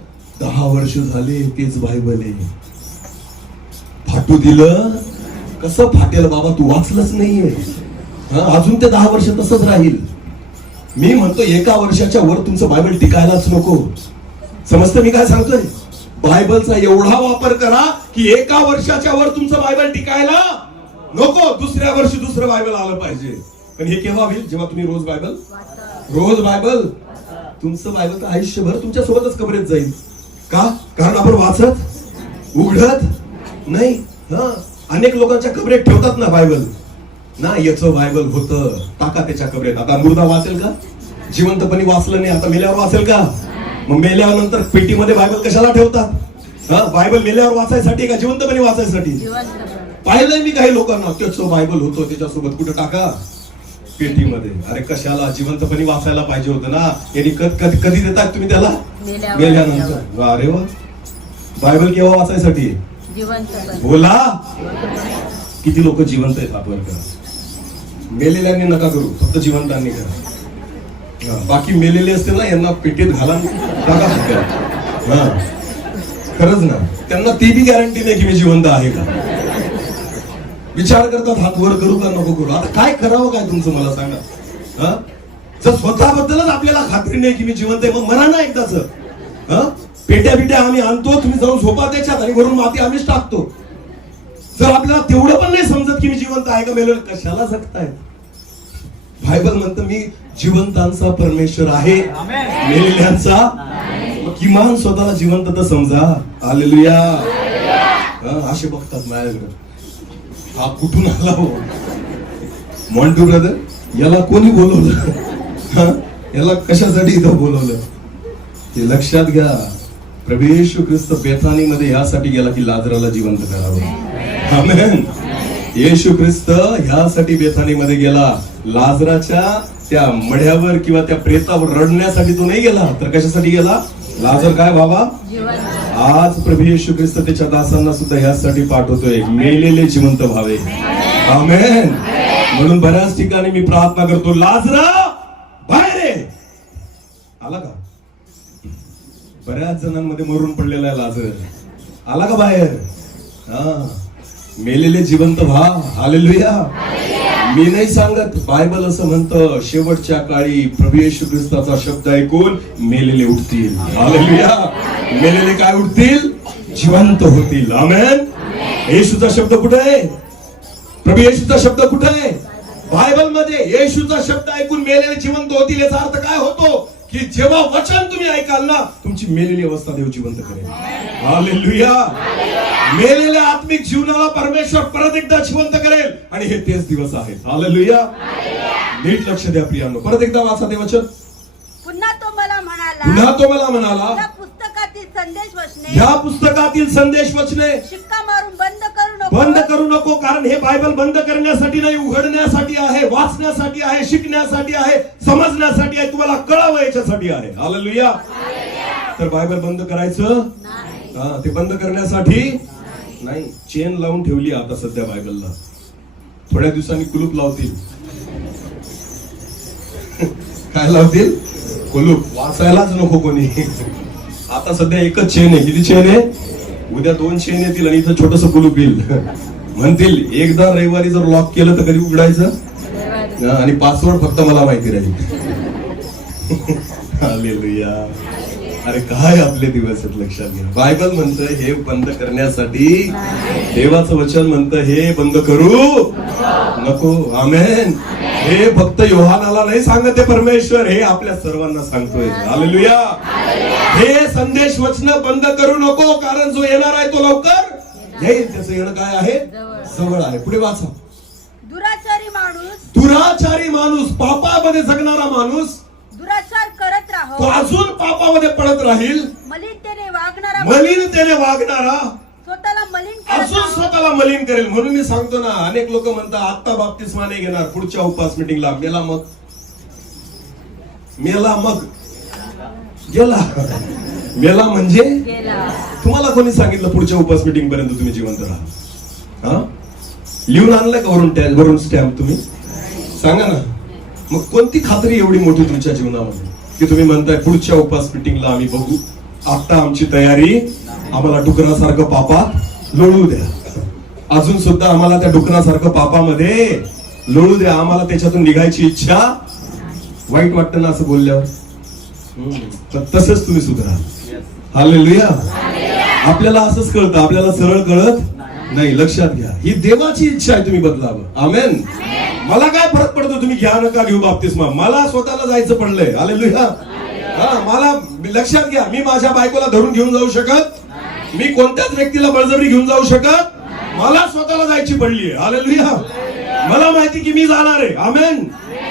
10 वर्ष झाले तेच बायबल आहे. फाटू दिलं कसं फाटेल बाबा, तू वाचलंच नाहीये. अजून ते 10 वर्ष तसंच राहील. मी म्हणतो 1 वर्षाच्या वर तुमचं बायबल टिकायलाच नको. समजतं मी काय सांगतोय? बायबलचा एवढा वापर करा की 1 वर्षाच्या वर तुमचं बायबल टिकायला नको. दुसऱ्या वर्षी दुसरं बायबल आलं पाहिजे. पण हे केव्हा होईल? जेव्हा तुम्ही रोज बायबल तुमचं बायबल तर आयुष्यभर तुमच्या सोबतच कबरेत जाईल. का? कारण आपण वाचत उघडत नाही. अनेक लोकांच्या कबरेत ठेवतात ना बायबल. ना याचं बायबल होतं, टाका त्याच्या कबरेत. आता मुर्दा वाचेल का? जिवंतपणी वाचलं नाही, आता मेल्यावर वाचेल का? मग मेल्यानंतर पेटीमध्ये बायबल कशाला ठेवतात? बायबल मेल्यावर वाचायसाठी का जिवंतपणी वाचायसाठी? पाहिलंय मी काही लोकांना, त्याचं बायबल होतं त्याच्यासोबत, कुठं टाका? पेटीमध्ये. अरे कशाला? जिवंतपणी वाचायला पाहिजे होतं ना. यांनी कधी देतात तुम्ही त्याला? मेल्यानंतर. अरे वा, बायबल केव्हा वाचायसाठी? बोला. किती लोक जिवंत आहेत आपण करा. मेलेल्यांनी नका करू, फक्त जिवंतांनी करा. बाकी मेलेले असते ना, यांना पेटीत घाला टाका फक्त. खरंच ना, त्यांना ती बी गॅरंटी नाही की मी जिवंत आहे का. विचार करतात हात वर करू का नको करू. आता काय करावं काय तुमचं मला सांगा. जर स्वतःबद्दलच आपल्याला खात्री नाही की मी जिवंत आहे, मग मरा ना एकदाच. पेट्या बिट्या आम्ही आणतो, तुम्ही जाऊन झोपा त्याच्यात आणि वरून माती आम्हीच टाकतो. जर आपल्याला तेवढं पण नाही समजत की मी जिवंत आहे का मेलेलं, कशाला जगताय? बायबल म्हणतं मी जिवंतांचा परमेश्वर आहे, मेलेल्यांचा. मग किमान स्वतःला जिवंत तर समजा. हालेलुया. असे बघतात माझ्याकडे, हा कुठून आला हो मॉन्टू ब्रदर, याला कोणी बोलवलं? याला कशासाठी इथं बोलवलं? हे लक्षात घ्या. प्रभू येशू ख्रिस्त बेथानी मध्ये ह्यासाठी गेला की लाजराला जिवंत करावं. आमेन. येशू ख्रिस्त ह्यासाठी बेथानी मध्ये गेला, लाजराच्या त्या मढ्यावर किंवा त्या प्रेतावर रडण्यासाठी तो नाही गेला, तर कशासाठी गेला? लाजर काय बाबा? आज प्रभू येशू ख्रिस्त त्याच्या दासांना सुद्धा ह्यासाठी पाठवतोय, मेलेले जिवंत व्हावे. आमेन. म्हणून बऱ्याच ठिकाणी मी प्रार्थना करतो, लाजरा बाहेर ये. आला का? बऱ्याच जणांमध्ये मरून पडलेला आहे लाजर. आला का बाहेर? मेलेले जिवंत व्हा. हालेलुया. मी नाही सांगत, बायबल असं म्हणतं, शेवटच्या काळी प्रभू येशू ख्रिस्ताचा शब्द ऐकून मेलेले उठतील. हालेलुया. मेलेले काय उठतील? जिवंत होतील. आमेन. येशूचा शब्द कुठे आहे? प्रभू येशूचा शब्द कुठे आहे? बायबल मध्ये. येशूचा शब्द ऐकून मेलेले जिवंत होतील. याचा अर्थ काय होतो? की जेव्हा वचन तुम्ही ऐकाल ना, तुमची मेलेली अवस्था देव जिवंत करेल. हालेलुया. मेलेल्या आत्मिक जीवनाला परमेश्वर परत एकदा जिवंत करेल, आणि हे तेच दिवस आहेत. हालेलुया. नीट लक्ष द्या प्रियांनो. परत एकदा वाचा ते वचन. पुन्हा तो मला म्हणाला, या पुस्तकातील संदेश वचने, ह्या पुस्तकातील संदेश वचने शिक्का मारून बंद करू नको. कारण हे बायबल बंद करण्यासाठी नाही, उघडण्यासाठी आहे, वाचण्यासाठी आहे, शिकण्यासाठी आहे, समजण्यासाठी आहे, तुम्हाला कळावं याच्यासाठी आहे. हालेलुया. तर बायबल बंद करायचं? ते बंद करण्यासाठी नाही. चेन लावून ठेवली आता सध्या बायबलला, थोड्या दिवसांनी कुलूप लावतील. काय लावतील? कुलूप. वाचायलाच नको कोणी. आता सध्या एकच चेन आहे. किती चेन आहे? उद्या 2 चेन येतील आणि इथं छोटस कुलूप येईल. म्हणतील एकदा रविवारी जर लॉक केलं तर कधी उघडायचं, आणि पासवर्ड फक्त मला माहिती राहील. हालेलुया. अरे काय आपले दिवस आहेत, लक्षात घ्या. बायबल म्हणतं हे बंद करण्यासाठी, देवाचं वचन म्हणतं हे बंद करू नको. आमेन. हे फक्त योहानाला नाही सांगत आहे परमेश्वर, हे आपल्या सर्वांना सांगतोय. हालेलुया. हे संदेश वचन बंद करू नको, कारण जो येणार आहे तो लवकर येईल. त्याचं येणं काय आहे? जवळ आहे. पुढे वाचा. दुराचारी माणूस, पापामध्ये जगणारा माणूस, दुराचार करत राहो, तो अजून पापामध्ये पडत राहील. मलिनतेने वागणारा स्वतःला मलिन करेल. म्हणून मी सांगतो ना, अनेक लोक म्हणतात आता बाप्तिस्मा नाही घेणार, पुढच्या उपास मिटिंगला. मेला मग गेला. मेला म्हणजे तुम्हाला कोणी सांगितलं पुढच्या उपास मिटिंग पर्यंत तुम्ही जिवंत राहा? लिहून आणलंय का वरून स्टॅम्प? तुम्ही सांगा ना. मग कोणती खात्री एवढी मोठी तुमच्या जीवनामध्ये की तुम्ही म्हणताय पुढच्या उपास मिटिंगला आम्ही बघू, आता आमची तयारी, आम्हाला डुकरासारखं पापात लोळू द्या, अजून सुद्धा आम्हाला त्या डुकरासारखं पापामध्ये लोळू द्या, आम्हाला त्याच्यातून निघायची इच्छा. वाईट वाटतं ना असं बोलल्यावर? तसंच तुम्ही सुधारा. हालेलुया. आपल्याला असंच कळतं, आपल्याला सरळ कळत नाही. लक्षात घ्या, ही देवाची इच्छा आहे, तुम्ही बदलावं. आमेन. मला काय फरक पडतो तुम्ही घ्या नका घेऊ बाप्तिस्मा, मला स्वतःला जायचं पडलंय. हालेलुया. मला लक्षात घ्या, मी माझ्या बायकोला धरून घेऊन जाऊ शकत, मी कोणत्याच व्यक्तीला बळजबरी घेऊन जाऊ शकत, मला स्वतःला जायची पडली. हालेलुया. मला माहिती की मी जाणार आहे. आमेन.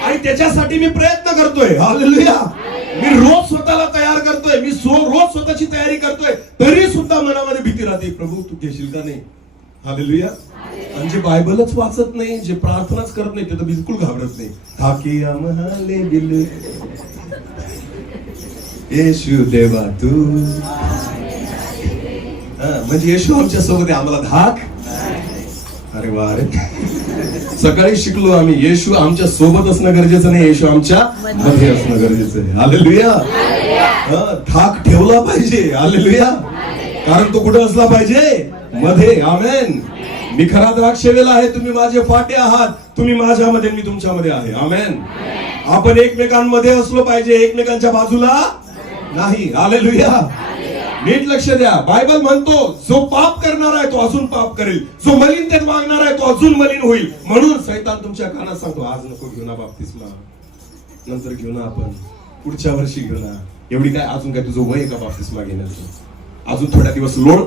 आणि त्याच्यासाठी मी प्रयत्न करतोय. हालेलुया. मी रोज स्वतःला तयार करतोय, मी रोज स्वतःची तयारी करतोय, तरी सुद्धा मनामध्ये भीती राहते, प्रभू तू घेशील का नाही. हालेलुया. आणि जे बायबलच वाचत नाही, जे प्रार्थनाच करत नाही, ते तर बिलकुल घाबरत नाही. थाकी आम्हाले दिल येशू देवा तू. म्हणजे येशू आमच्या सोबत आहे, आम्हाला धाक. अरे वा रे. सकाळी शिकलो आम्ही, येशू आमच्या सोबत असणं गरजेचं नाही, येशू आमच्या मध्ये असणं गरजेचं आहे. हालेलुया. धाक ठेवला पाहिजे. हालेलुया. कारण तो कुठे असला पाहिजे, मध्ये. आमेन. मी खरा द्राक्षवेल आहे, तुम्ही माझे फाटे आहात, तुम्ही माझ्यामध्ये, मी तुमच्यामध्ये आहे. आमेन. आपण एकमेकांमध्ये असलो पाहिजे, एकमेकांच्या बाजूला नाही. हालेलुया. नीट लक्ष द्या. बायबल म्हणतो जो पाप करणार आहे तो अजून पाप करेल, जो मलिनतेत वागणार आहे तो अजून मलिन होईल. म्हणून सैतान तुमच्या कानात सांगतो, आज नको घेऊ ना बाप्तिस्मा, नंतर घेऊ ना, आपण पुढच्या वर्षी घेऊ ना. एवढी काय अजून काय तुझं वय का बाप्तिस्मा घेण्याचं? अजून थोड्या दिवस लोळ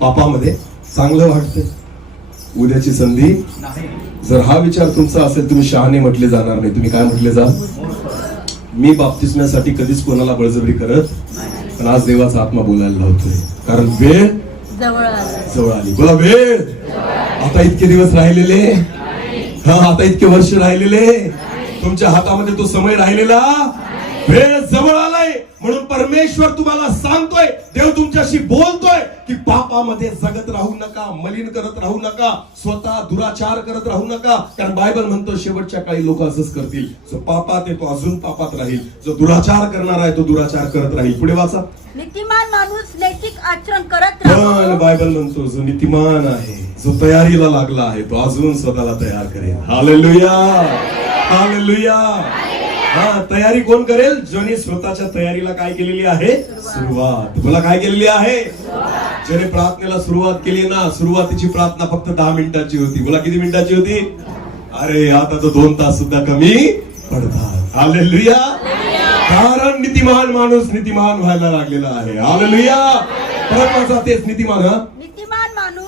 पापामध्ये, चांगलं वाटतंय, उद्याची संधी. जर हा विचार तुमचा असेल, तुम्ही शहाणे म्हटले जाणार नाही. तुम्ही काय म्हटले जा? मी बाप्तिस्म्यासाठी कधीच कोणाला बळजबरी करत, पण आज देवाचा आत्मा बोलायला लावतोय, कारण वेळ जवळ आली. बोला वेळ. आता इतके दिवस राहिलेले, आता इतके वर्ष राहिलेले, तुमच्या हातामध्ये तो समय राहिलेला, वेळ जवळ आलाय. म्हणून परमेश्वर तुम्हाला सांगतोय, देव तुमच्याशी बोलतोय की पापामध्ये जगत राहू नका, मलिन करत राहू नका, स्वतः दुराचार करत राहू नका. कारण बायबल म्हणतो शेवटच्या काळी लोक असंच करतील, जो पापात आहे तो अजून पापात राहील, जो दुराचार करणार आहे तो दुराचार करत राहील. पुढे वाचा. नीतिमान माणूस नैतिक आचरण करत राहतो. पण बायबल म्हणतो जो नीतिमान आहे, जो तयारीला लागला आहे, तो अजून स्वतःला तयार करेल. हालेलुया. हालेलुया. तयारी कोण करेल? ज्याने स्वतःच्या तयारीला काय केलेली आहे? सुरुवात. तुला काय केलेली आहे? ज्याने प्रार्थनेला सुरुवात केली ना, सुरुवातीची प्रार्थना फक्त 10 मिनिटाची होती. बोला किती मिनिटाची होती? अरे आता तो 2 तास सुद्धा कमी पडतात. हालेलुया. कारण नीतिमान माणूस नीतिमान व्हायला लागलेला आहे. हालेलुया. परत तेच नीतिमान.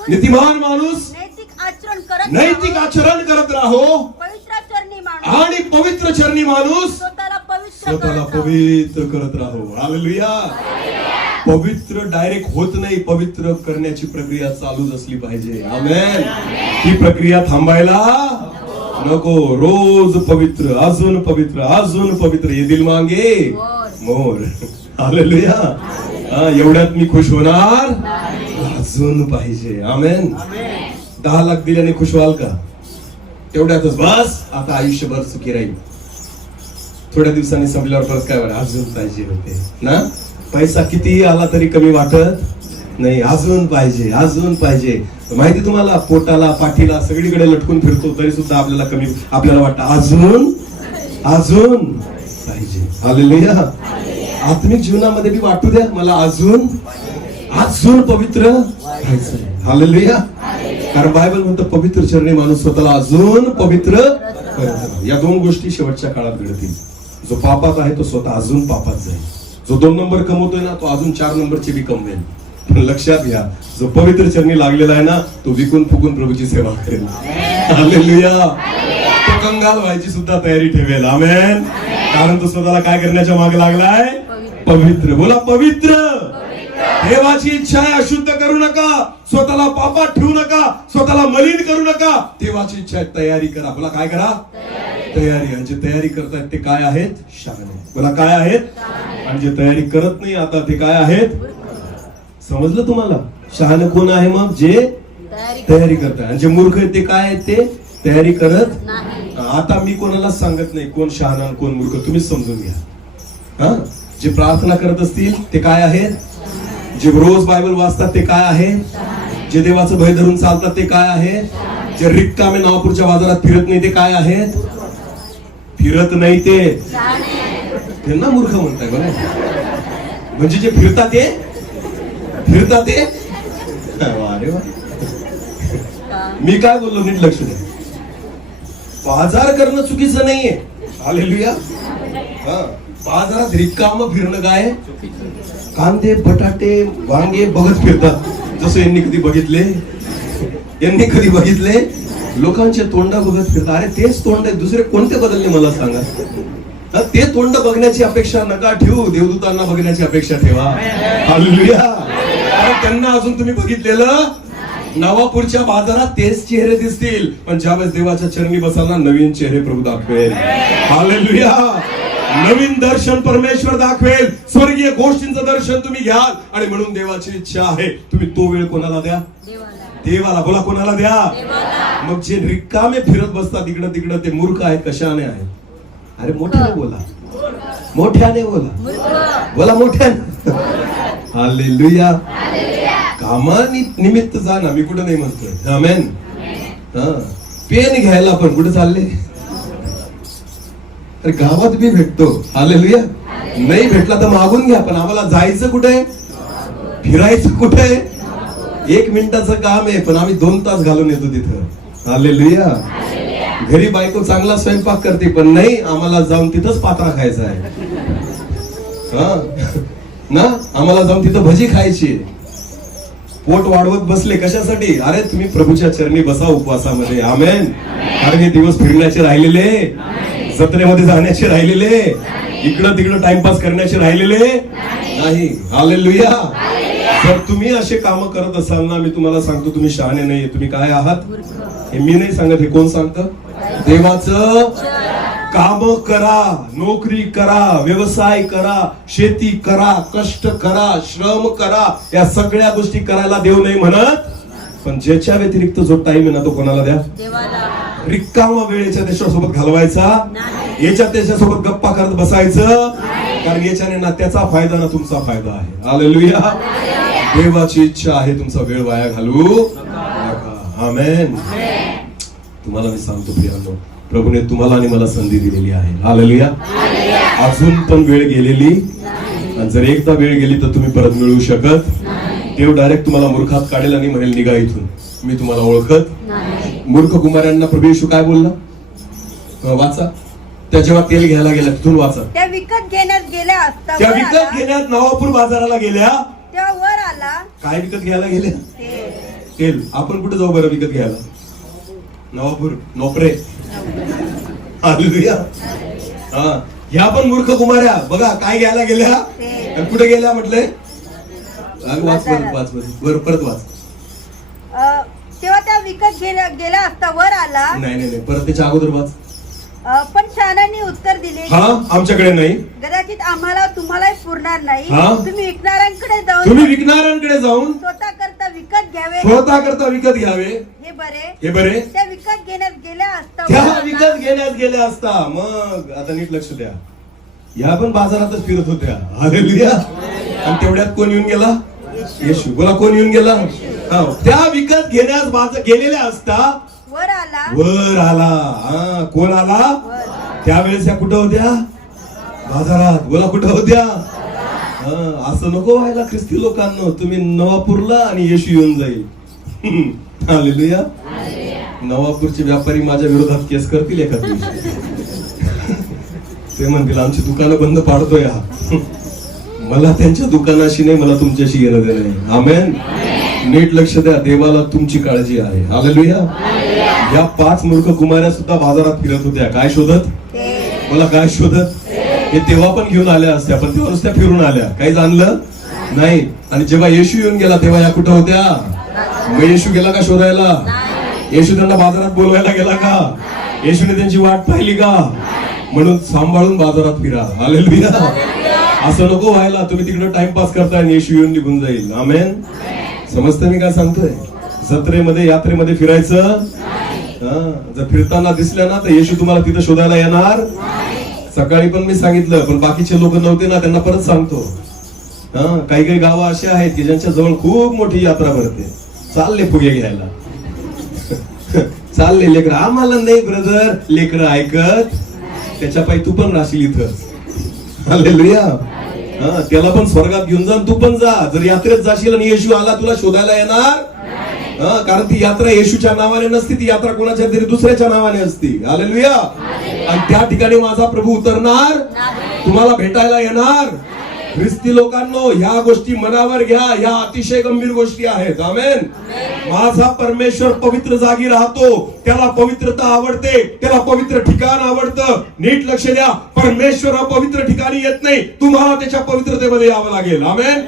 नीतिमान माणूस नैतिक आचरण करत राहो, आणि पवित्र चरणी माणूस स्वतःला पवित्र करत राहो. हालेलुया. पवित्र डायरेक्ट होत नाही, पवित्र करण्याची प्रक्रिया चालूच असली पाहिजे. आमेन. ही प्रक्रिया थांबायला नको. रोज पवित्र, अजून पवित्र, अजून पवित्र. ये दिल मांगे मोर. हालेलुया. एवढ्यात मी खुश होणार, अजून पाहिजे. आमेन. 10 लाख दिल्याने खुश व्हाल का? तेवढ्यातच बस, आता आयुष्यभर सुखी राहील. थोड्या दिवसांनी संपल्यावर परत काय वाटत? अजून पाहिजे होते ना. पैसा किती आला तरी कमी वाटत नाही, अजून पाहिजे, अजून पाहिजे. माहिती तुम्हाला, पोटाला, पाठीला सगळीकडे लटकून फिरतो तरी सुद्धा आपल्याला कमी, आपल्याला वाटतं अजून अजून पाहिजे. हालेलुया. आत्मिक जीवनामध्ये बी वाटू द्या मला, अजून अजून पवित्र व्हायचं. हालेलुया. कारण बायबल म्हणतो पवित्र चरणी माणूस स्वतःला अजून पवित्र. या 2 गोष्टी शेवटच्या काळात घडतील. जो पापात आहे तो स्वतः अजून पापात जाईल, जो 2 नंबर कमवतोय ना तो अजून 4 नंबरचे बी कमवेल. पण लक्षात घ्या, जो पवित्र चरणी लागलेला आहे ना तो विकून फुकून प्रभूची सेवा करेल. हालेलुया. तो कंगाल व्हायची सुद्धा तयारी ठेवेल. आमेन. कारण तो स्वतःला काय करण्याच्या मागे लागलाय? पवित्र. बोला पवित्र. देवाची इच्छा आहे अशुद्ध करू नका, स्वतःला पापात ठेवू नका, स्वतःला मलिन करू नका. देवाची इच्छा आहे तयारी करा. बोला काय करा? तयारी. आणि जे तयारी करतायत ते काय आहेत? शहाणे. बोला काय आहेत? आणि जे तयारी करत नाही आता ते काय आहेत? समजलं तुम्हाला? शहाणे कोण आहे मग? जे तयारी करताय. आणि जे मूर्ख आहेत ते काय आहेत? ते तयारी करत नाही. आता मी कोणाला सांगत नाही कोण शहाणा कोण मूर्ख, तुम्हीच समजून घ्या. जे प्रार्थना करत असतील ते काय आहेत? जे रोज बायबल वाचतात ते काय आहे? जे देवाचं भय धरून चालतात ते काय आहे? जे रिकामे नावापूरच्या बाजारात फिरत नाही ते काय आहेत? फिरत नाही ते त्यांना मूर्ख म्हणताय. बघा, म्हणजे जे फिरतात ते अरे वा. मी काय बोललो नीट लक्ष द्या. बाजार करणं चुकीचं नाहीये. हालेलुया. बाजारात रिकामं फिरणं काय, कांदे बटाटे वांगे बघत फिरतात. जसं यांनी कधी बघितले लोकांचे तोंड बघत फिरतात. अरे तेच तोंड आहे, दुसरे कोणते बदलले मला सांगा. ते तोंड बघण्याची अपेक्षा नका ठेवू, देवदूतांना बघण्याची अपेक्षा ठेवा. हालेलुया. कारण त्यांना अजून तुम्ही बघितलेलं नवापूरच्या बाजारात तेच चेहरे दिसतील, पण ज्यावेळेस देवाच्या चरणी बसाल ना, नवीन चेहरे प्रभू दाखवेल. हालेलुया. नवीन दर्शन परमेश्वर दाखवेल. स्वर्गीय गोष्टींचं दर्शन तुम्ही घ्याल. आणि म्हणून देवाची इच्छा आहे तुम्ही तो वेळ कोणाला द्या, देवाला. बोला, कोणाला द्या. मग जे रिकामे फिरत बसतात इकडं तिकडं, ते मूर्ख आहेत. कशाने आहेत? अरे मोठ्याने बोला, मोठ्याने बोला, बोला मोठ्याने. हालेलुया. कामानी निमित्त जा ना, मी कुठं नाही म्हणतोय. आमेन. पेन घ्यायला पण कुठे चालले? तर गावात बी भेटतो. हालेलुया. नाही भेटला तर मागून घ्या, पण आम्हाला जायचं कुठे, फिरायचं कुठे? 1 मिनिटाचं काम आहे, पण आम्ही 2 तास घालून येतो तिथं. हालेलुया. घरी बायको चांगला स्वयंपाक करते, पण नाही, आम्हाला जाऊन तिथंच पात्रा खायचा आहे ना. आम्हाला जाऊन तिथं भजी खायची. पोट वाढवत बसले कशासाठी? अरे तुम्ही प्रभूच्या चरणी बसा उपवासामध्ये. आमेन. कारण हे दिवस फिरण्याचे राहिलेले, जत्रेमध्ये जाण्याचे राहिलेले, इकडं तिकडं टाइमपास करण्याचे राहिलेले नाही. हालेलुया. जर तुम्ही असे काम करत असाल ना, मी तुम्हाला सांगतो तुम्ही शहाणे नाहीये. तुम्ही काय आहात हे मी नाही सांगत, हे कोण सांगतं? देवाचं काम करा, नोकरी करा, व्यवसाय करा, शेती करा, कष्ट करा, श्रम करा. या सगळ्या गोष्टी करायला देव नाही म्हणत, पण ज्याच्या व्यतिरिक्त जो टाइम आहे ना, तो कोणाला द्या, रिकामा वेळ याच्या त्याच्यासोबत घालवायचा, याच्या त्याच्यासोबत गप्पा करत बसायचं. कारण याच्याने ना त्याचा फायदा ना तुमचा फायदा आहे. हालेलुया. देवाची इच्छा आहे तुमचा वेळ वाया घालू नका. आमेन. तुम्हाला मी सांगतो प्रियांनो, प्रभूने तुम्हाला आणि मला संधी दिलेली आहे. हालेलुया. अजून पण वेळ गेलेली, आणि जर एकदा वेळ गेली तर तुम्ही परत मिळवू शकत. देव डायरेक्ट तुम्हाला मूर्खात काढेल आणि म्हणेल निघा इथून, मी तुम्हाला ओळखत. मूर्ख कुमारांना प्रभू येशू काय बोलला? वाचा. त्या जेव्हा तेल घ्यायला गेल्या, तिथून वाचा. त्या विकत घेण्यात गेल्या असता, त्या विकत घेण्यात नवापूर बाजाराला गेल्या. तेव्हा वर आला. काय विकत घ्यायला गेल्या? तेल. आपण कुठे जाऊ बरं विकत घ्यायला? नवापूर, नोकरे. हालेलुया. ह्या पण मूर्ख कुमाऱ्या बघा काय घ्यायला गेल्या, कुठे गेल्या म्हटले? वाच परत वाच. तेव्हा त्या विकत गेला असता वर आला. नाही परत त्याच्या अगोदर वाच. पण शहाण्यांनी उत्तर दिले, आमच्याकडे नाही, कदाचित आम्हाला तुम्हालाही पुरणार नाही. तुम्ही विकणाऱ्यांकडे जाऊन स्वतः करता विकत घ्यावे. हे बरे. त्या विकत घेण्यात गेल्या असता. मग आता नीट लक्ष द्या, या पण बाजारातच फिरत होत्या. हालेलुया. आणि तेवढ्यात कोण येऊन गेला? येशू. बोला, कोण येऊन गेला? त्या विकत घेण्यास गेलेल्या असता वर आला. कोण आला? त्यावेळेस या कुठं होत्या? बाजारात. बोला, कुठं होत्या? असं नको व्हायला ख्रिस्ती लोकांना. तुम्ही नवापूरला आणि येशू येऊन जाईल. हालेलुया. नवापूरचे व्यापारी माझ्या विरोधात केस करतील एखाद दिवशी. ते म्हणतील आमची दुकानं बंद पाडतोय हा. मला त्यांच्या दुकानाशी नाही, मला तुमच्याशी येणं देणं नाही. आमेन. नीट लक्ष द्या, देवाला तुमची काळजी आहे. हालेलुया. या 5 मूर्ख कुमाऱ्या सुद्धा बाजारात फिरत होत्या. काय शोधत? मला काय शोधत? हे तेव्हा पण घेऊन आल्या असत्या, पण तेव्हा नुसत्या फिरून आल्या, काही जाणलं नाही. आणि जेव्हा येशू येऊन गेला तेव्हा या कुठं होत्या? मग येशू गेला का शोधायला? येशू त्यांना बाजारात बोलवायला गेला का? येशूने त्यांची वाट पाहिली का? म्हणून सांभाळून बाजारात फिरा. हालेलुया. असं नको व्हायला तुम्ही तिकडे टाइमपास करताय आणि येशू येऊन निघून जाईल. आमेन. समजतं मी काय सांगतोय? जत्रेमध्ये यात्रेमध्ये फिरायचं. जर फिरताना दिसल्या ना तर येशू तुम्हाला तिथं शोधायला येणार. सकाळी पण मी सांगितलं, पण बाकीचे लोक नव्हते ना, त्यांना परत सांगतो. काही गावं अशी आहेत की ज्यांच्या जवळ खूप मोठी यात्रा भरते. चालले फुगे घ्यायला, चालले लेकर. आम्हाला नाही ब्रदर, लेकर ऐकत. त्याच्या पायी तू पण राहशील इथंच. हालेलुया. त्याला पण स्वर्गात घेऊन जा, तू पण जा. जर यात्रेत जाशील आणि येशू आला तुला शोधायला येणार. कारण ती यात्रा येशूच्या नावाने नसती, ती यात्रा कोणाच्या तरी दुसऱ्याच्या नावाने असती. हालेलुया. आणि त्या ठिकाणी माझा प्रभू उतरणार तुम्हाला भेटायला येणार. ख्रिस्ती लोकांनो, ह्या गोष्टी मनावर घ्या. या अतिशय गंभीर गोष्टी आहेत. आमेन. माझा परमेश्वर पवित्र जागी राहतो. त्याला पवित्रता आवडते. त्याला पवित्र ठिकाण आवडतं. नीट लक्ष द्या. परमेश्वर पवित्र ठिकाणी येत नाही. तुम्हाला त्याच्या पवित्रतेमध्ये यावं लागेल. आमेन.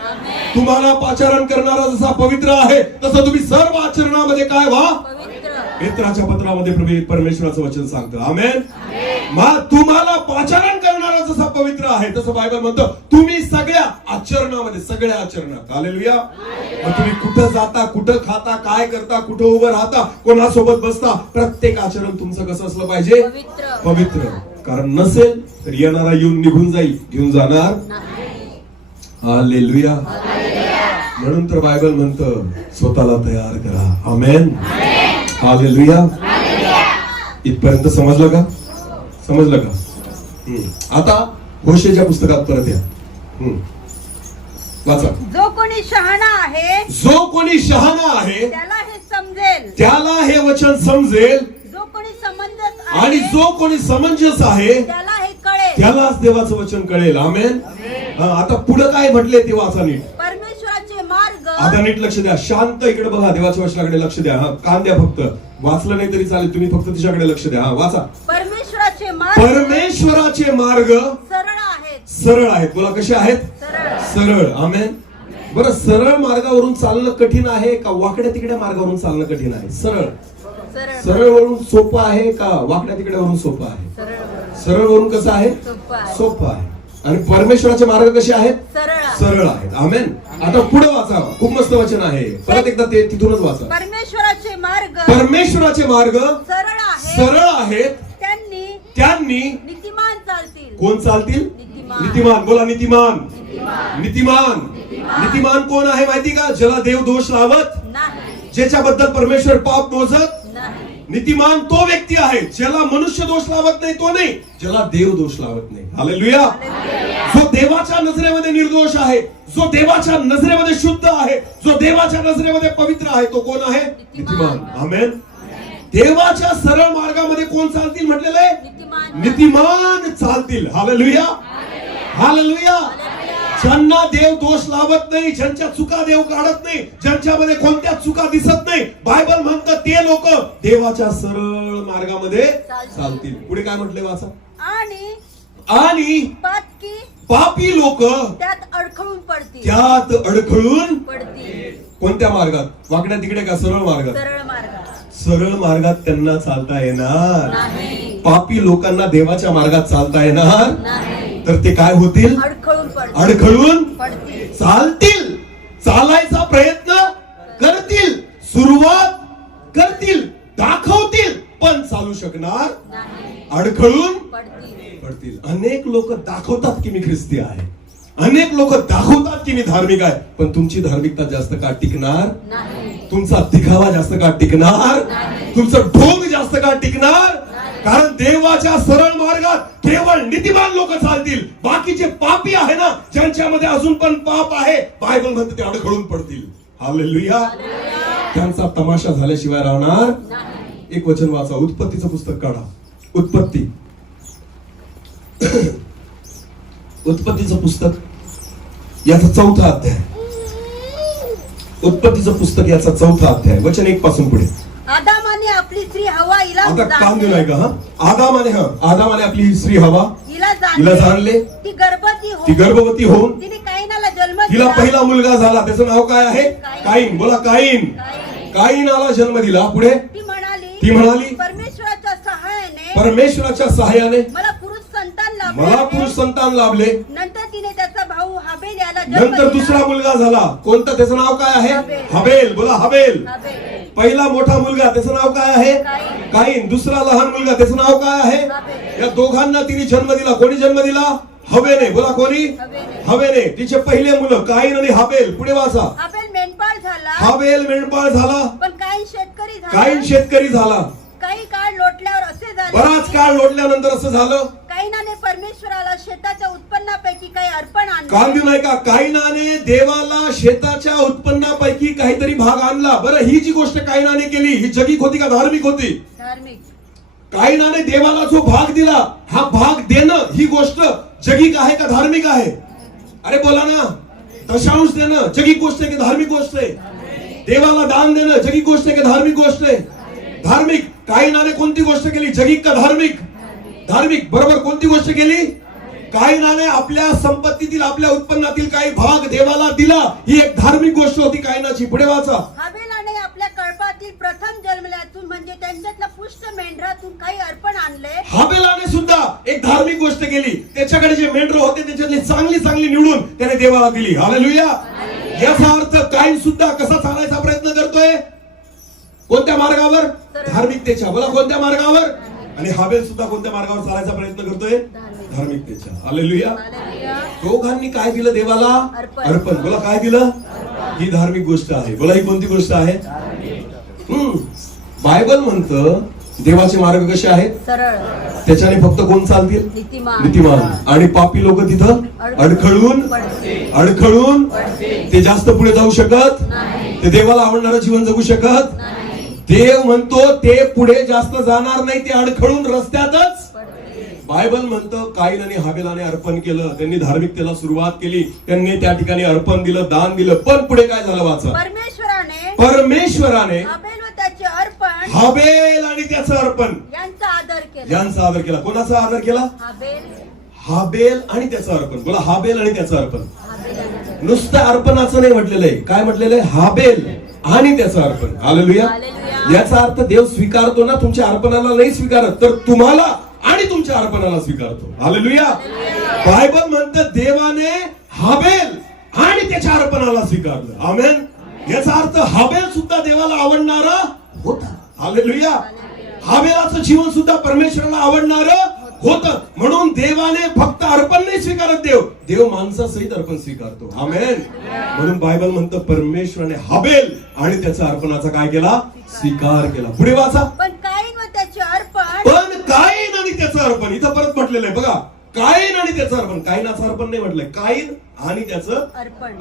तुम्हाला पाचारण करणारा जसा पवित्र आहे तसं तुम्ही सर्व आचरणामध्ये काय व्हा. पेत्राच्या पत्रामध्ये परमेश्वराचं वचन सांगतं. आमेन. मग तुम्हाला पाचारण करणारा जसा पवित्र आहे तसं बायबल म्हणतं तुम्ही सगळ्या आचरणामध्ये, सगळ्या आचरणात. हालेलुया. मग तुम्ही कुठं जाता, कुठं खाता, काय करता, कुठं उभं राहता, कोणासोबत बसता, प्रत्येक आचरण तुमचं कसं असलं पाहिजे. पवित्र. कारण नसेल तर येणारा येऊन निघून जाईल, घेऊन जाणार. हालेलुया. म्हणून तर बायबल म्हणतं स्वतःला तयार करा. आमेन. हालेलुया. इथपर्यंत समजलं का? समजलं का? आता होशेच्या पुस्तकात परत या. वाचा. जो कोणी शहाणा आहे, जो कोणी शहाणा आहे त्याला हे समजेल. त्याला हे वचन समजेल. जो कोणी समंजस आणि आहे, जो कोणी समंजस आहे त्याला हे कळेल. त्यालाच देवाचं वचन कळेल. आमेन. आता पुढे काय म्हटले ते वाचा नीट. परमेश्वराचे मार्ग. आता नीट लक्ष द्या. शांत इकडे बघा. देवाच्या वचनाकडे लक्ष द्या. कान द्या फक्त. वाचलं नाही तरी चालेल. तुम्ही फक्त तिच्याकडे लक्ष द्या. वाचा. परमेश्वराचे मार्ग. परमेश्वराचे मार्ग सरळ आहेत. सरळ आहेत. बोला कसे आहेत. सरळ. सरळ. आमेन. बरं, सरळ मार्गावरून चालणं कठीण आहे का वाकड्या तिकड्या मार्गावरून चालणं कठीण आहे? सरळ. सरळ. सरळ वरून सोपं आहे का वाकड्या तिकड्या वरून सोपं आहे? सरळ. सरळ वरून कसं आहे? सोपं आहे. सोपं आहे. आणि परमेश्वराचे मार्ग कसे आहेत? सरळ आहे. सरळ आहेत. आमेन. आता पुढे वाचा. खूप मस्त वचन आहे. परत एकदा ते तिथूनच वाचा. परमेश्वराचे मार्ग. परमेश्वराचे मार्ग सरळ आहेत. सरळ आहेत. त्यांनी नीतिमान चालतील. कोण चालतील? नीतिमान. नीतिमान. बोला नीतिमान. नीतिमान. नीतिमान. नीतिमान कोण आहे माहिती का? ज्याला देव दोष लावत नाही. ज्याच्याबद्दल परमेश्वर पाप मोजत नाही. नीतिमान तो व्यक्ती आहे ज्याला मनुष्य दोष लावत नाही, तो नाही, ज्याला देव दोष लावत नाही. हालेलुया. जो देवाच्या नजरेमध्ये निर्दोष आहे, जो देवाच्या नजरेमध्ये शुद्ध आहे, जो देवाच्या नजरेमध्ये पवित्र आहे, तो कोण आहे? नीतिमान. आमेन. देवाच्या सरळ मार्गामध्ये कोण चालतील म्हटलेलं आहे? नीतिमान. नीतिमान चालतील. हालेलुया. हालेलुया. ज्यांना देव दोष लावत नाही, ज्यांच्या चुका देव काढत नाही, ज्यांच्यामध्ये कोणत्या चुका दिसत नाही, बायबल म्हणतं ते लोक देवाच्या सरळ मार्गामध्ये चालतील. पुढे काय म्हटले वाचा. आणि पापी लोक त्यात अडखळून पडतील. त्यात अडखळून पडतील. कोणत्या मार्गात? वाकड्या तिकडे का सरळ मार्गात? सरळ मार्गात. सरळ मार्गात त्यांना चालता येणार नाही. पापी लोकांना देवाच्या मार्गात चालता येणार नाही. तर ते काय होतील? अडखळून पडतील. अडखळून पडतील. चालतील. चालायचा प्रयत्न करतील, सुरुवात करतील, दाखवतील, पण चालू शकणार नाही. अडखळून पडतील. पडतील. अनेक लोक दाखवतात की मी ख्रिस्ती आहे, अनेक लोक दाखवतात की मी धार्मिक आहे, पण तुमची धार्मिकता जास्त काळ टिकणार नाही. तुमचा दिखावा जास्त काळ टिकणार नाही. तुमचं ढोंग जास्त काळ टिकणार. कारण देवाच्या सरळ मार्गात केवळ नीतिमान लोक चालतील. बाकीचे पापी आहे ना, ज्यांच्यामध्ये अजून पण पाप आहे, बायबल म्हणते ते अडखळून पडतील. हालेलुया. त्यांचा तमाशा झाल्याशिवाय राहणार नाही. एक वचन वाचा. उत्पत्तीचं पुस्तक काढा. उत्पत्ती. उत्पत्तीचं पुस्तक याचा 4था अध्याय. उत्पत्तीचं पुस्तक याचा 4था अध्याय वचन 1 पासून पुढे. आदामाने आपली स्त्री हवा हिला आता कान देऊ जाणले. नका. आदामाने आपली स्त्री हवा हिला हिला जाणले. ती गर्भवती ती होऊन गर्भवती होऊन तिने काईनाला जन्म तिला दिला. पहिला मुलगा झाला. त्याचं नाव काय आहे? काईन. बोला काईन. काईनाला जन्म दिला. पुढे ती म्हणाली परमेश्वराच्या सहाय्याने परमेश्वराच्या सहाय्याने मला पुरुष संतान मला लाभले. पुरुष संतान लाभले. नंतर तिने त्याचा भाऊ हाबेल याला जन्म नंतर दिला. दुसरा मुलगा झाला. कोणता? त्याचं नाव काय आहे? हाबेल. हबेल. बोला हबेल. हाबेल. पहिला मोठा मुलगा त्याचं नाव काय आहे? काईन. काईन. दुसरा लहान मुलगा त्याचं नाव काय आहे? हाबेल. या दोघांना तिने जन्म दिला. कोणी जन्म दिला? हवेने. बोला कोणी? हाबेल. हवेने. तिचे पहिले मुलं काईन आणि हाबेल. पुढे वाचा. हाबेल मेंढपाळ झाला. हाबेल मेंढपाळ झाला. पण काईन शेतकरी झाला. काईन शेतकरी झाला. काही काळ लोटल्यावर असे झाले बराच काळ लोटल्यानंतर असं झालं. काईनाने परमेश्वराला शेताच्या उत्पन्नापैकी काही अर्पण कान आणले. देऊ नाही का? काईनाने देवाला शेताच्या उत्पन्नापैकी काहीतरी भाग आणला. बरं, ही जी गोष्ट काईनाने केली ही जगिक होती का धार्मिक होती? धार्मिक. काईनाने देवाला जो भाग दिला, हा भाग देणं ही गोष्ट जगिक आहे का धार्मिक आहे? अरे बोला ना. दशांश देणं जगिक गोष्ट आहे की धार्मिक गोष्ट आहे? देवाला दान देणं जगिक गोष्ट आहे की धार्मिक गोष्ट आहे? धार्मिक. कायनाने कोणती गोष्ट केली? जगिक का धार्मिक? धार्मिक. बरोबर. कोणती गोष्ट केली? कायनाने आपल्या संपत्तीतील आपल्या उत्पन्नातील काही भाग देवाला दिला. ही एक धार्मिक गोष्ट होती कायनाची. पुढे वाचा. हाबेलाने आपल्या कळपातील प्रथम जन्मल्यातून म्हणजे त्यांच्यातल्या पुष्ट मेंढरातून काही अर्पण आणले. हाबेलाने सुद्धा एक धार्मिक गोष्ट केली. त्याच्याकडे जे मेंढर होते त्याच्यातली चांगली चांगली निवडून त्याने देवाला दिली. हालेलुया. याचा अर्थ काईन सुद्धा कसा चालायचा प्रयत्न करतोय? कोणत्या मार्गावर? धार्मिकतेच्या. बोला कोणत्या मार्गावर? आणि हाबेल सुद्धा कोणत्या मार्गावर चालायचा प्रयत्न करतोय? धार्मिकतेच्या. हालेलुया. दोघांनी काय दिलं देवाला? अर्पण. बोला काय दिलं? ही धार्मिक गोष्ट आहे. बोला ही कोणती गोष्ट आहे? बायबल म्हणतं देवाचे मार्ग कसे आहेत? सरळ, त्याच्याने फक्त कोण चालतील? नीतिमान. आणि पापी लोक तिथं अडखळून ते जास्त पुढे जाऊ शकत, ते देवाला आवडणारं जीवन जगू शकत. देव म्हणतो ते पुढे जास्त जाणार नाही, ते अडखळून रस्त्यातच. बायबल म्हणतं काईन आणि हाबेलाने अर्पण केलं, त्यांनी धार्मिकतेला सुरुवात केली, त्यांनी त्या ठिकाणी अर्पण दिलं, दान दिलं. पण पुढे काय झालं वाचा. परमेश्वराने हाबेल आणि त्याचं अर्पण यांचा आदर केला. कोणाचा आदर केला? हाबेल आणि त्याचं अर्पण. बोला हाबेल आणि त्याचं अर्पण. नुसतं अर्पणाचं नाही म्हटलेलं आहे. काय म्हटलेलं आहे? हाबेल आणि त्याचं अर्पण. हालेलुया. याचा अर्थ देव स्वीकारतो ना, तुमच्या अर्पणाला नाही स्वीकारत, तर तुम्हाला आणि तुमच्या अर्पणाला स्वीकारतो. हालेलुया. बायबल म्हणतं देवाने हाबेल आणि त्याच्या अर्पणाला स्वीकारलं. आमेन. याचा अर्थ हाबेल सुद्धा देवाला आवडणारा होता. हालेलुया. हाबेलाचं जीवन सुद्धा परमेश्वराला आवडणारं होतं. म्हणून देवाने फक्त अर्पण नाही स्वीकारत, देव माणसासहित अर्पण स्वीकारतो. आमेन. म्हणून बायबल म्हणतं परमेश्वराने हाबेल आणि त्याचा अर्पणाचा काय केला? स्वीकार केला. पुढे वाचा. पण काईन आणि त्याचं अर्पण इथं परत म्हटलेलं आहे बघा. काईन आणि त्याचं अर्पण. काईनाचं अर्पण नाही म्हटलंय, काईन आणि त्याचं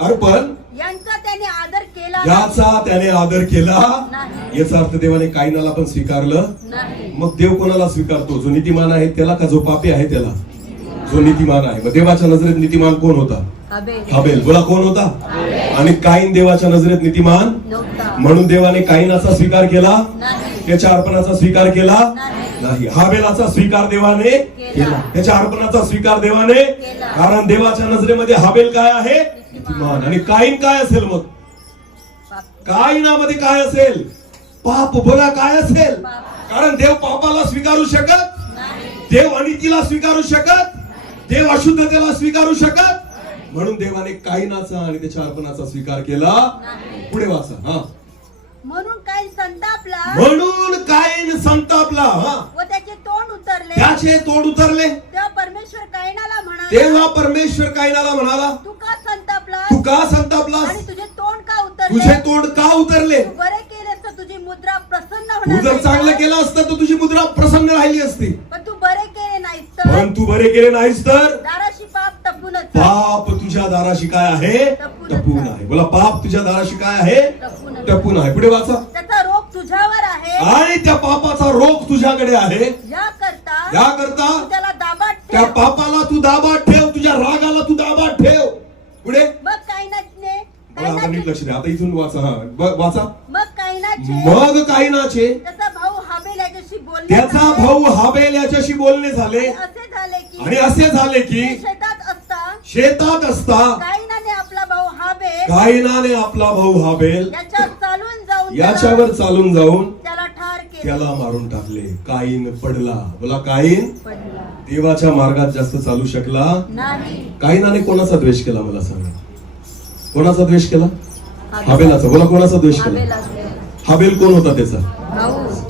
अर्पण यांचा त्याने आदर केला, याचा त्याने आदर केला. याचा अर्थ देवाने काईनाला पण स्वीकारलं. मग देव कोणाला स्वीकारतो? जो नीतिमान आहे त्याला का जो पापी आहे त्याला? जो नीतिमान आहे. मग देवाच्या नजरेत नीतिमान कोण होता? हाबेल. बोला कोण होता? आणि काईन देवाच्या नजरेत नीतिमान म्हणून देवाने काईनाचा स्वीकार केला, त्याच्या अर्पणाचा स्वीकार केला नाही. हाबेलाचा स्वीकार देवाने केला, त्याच्या अर्पणाचा स्वीकार देवाने. कारण देवाच्या नजरेमध्ये हाबेल काय आहे? नीतिमान. आणि काईन काय असेल? मग काईनामध्ये काय असेल? पाप. बोला काय असेल? कारण देव पापाला स्वीकारू शकत, देव अनितीला स्वीकारू शकत, देव अशुद्धतेला स्वीकारू शकत. म्हणून देवाने काईनाचा आणि त्याच्या अर्पणाचा स्वीकार केला. पुढे वाचा. म्हणून काईन संतापला व त्याचे तोंड उतरले. त्याचे तोंड उतरले. तेव्हा परमेश्वर काईनाला म्हणाला, तू का संतापलास? आणि तुझे तोंड का उतरले? तू बरे केलेस तर तुझी मुद्रा प्रसन्न तू होणार जर नाही चांगलं का? केलं असतं तर तुझी मुद्रा प्रसन्न राहिली असती. पण तू बरे केले नाहीस तर दाराशी पाप टपूनच. पाप तुझ्या दाराशी काय आहे? टपून आहे. बोला पाप तुझ्या दाराशी काय आहे? टपून आहे. पुढे वाचा. त्याचा रोग तुझ्यावर आहे आणि त्या पापाचा रोग तुझ्याकडे आहे. याकरता त्याला दाबात त्या पापाला तू दाबात ठेव, तुझ्या रागाला तू दाबात ठेव. पुढे मग काईनाचे नीट लक्ष द्या. आता इथून वाचा. वाचा. मग काईनाचे त्याचा भाऊ हाबेल याच्याशी बोलणे झाले. आणि असे झाले की शेतात असता काईनाने आपला भाऊ हाबेल याच्यावर चालून जाऊन त्याला मारून टाकले. काईन पडला. बोला काईन देवाच्या मार्गात जास्त चालू शकला नाही. काईनाने कोणाचा द्वेष केला? मला सांगा. कोणाचा द्वेष केला? हाबेलाचा. बोला कोणाचा द्वेष केला? हाबेल कोण होता? त्याचा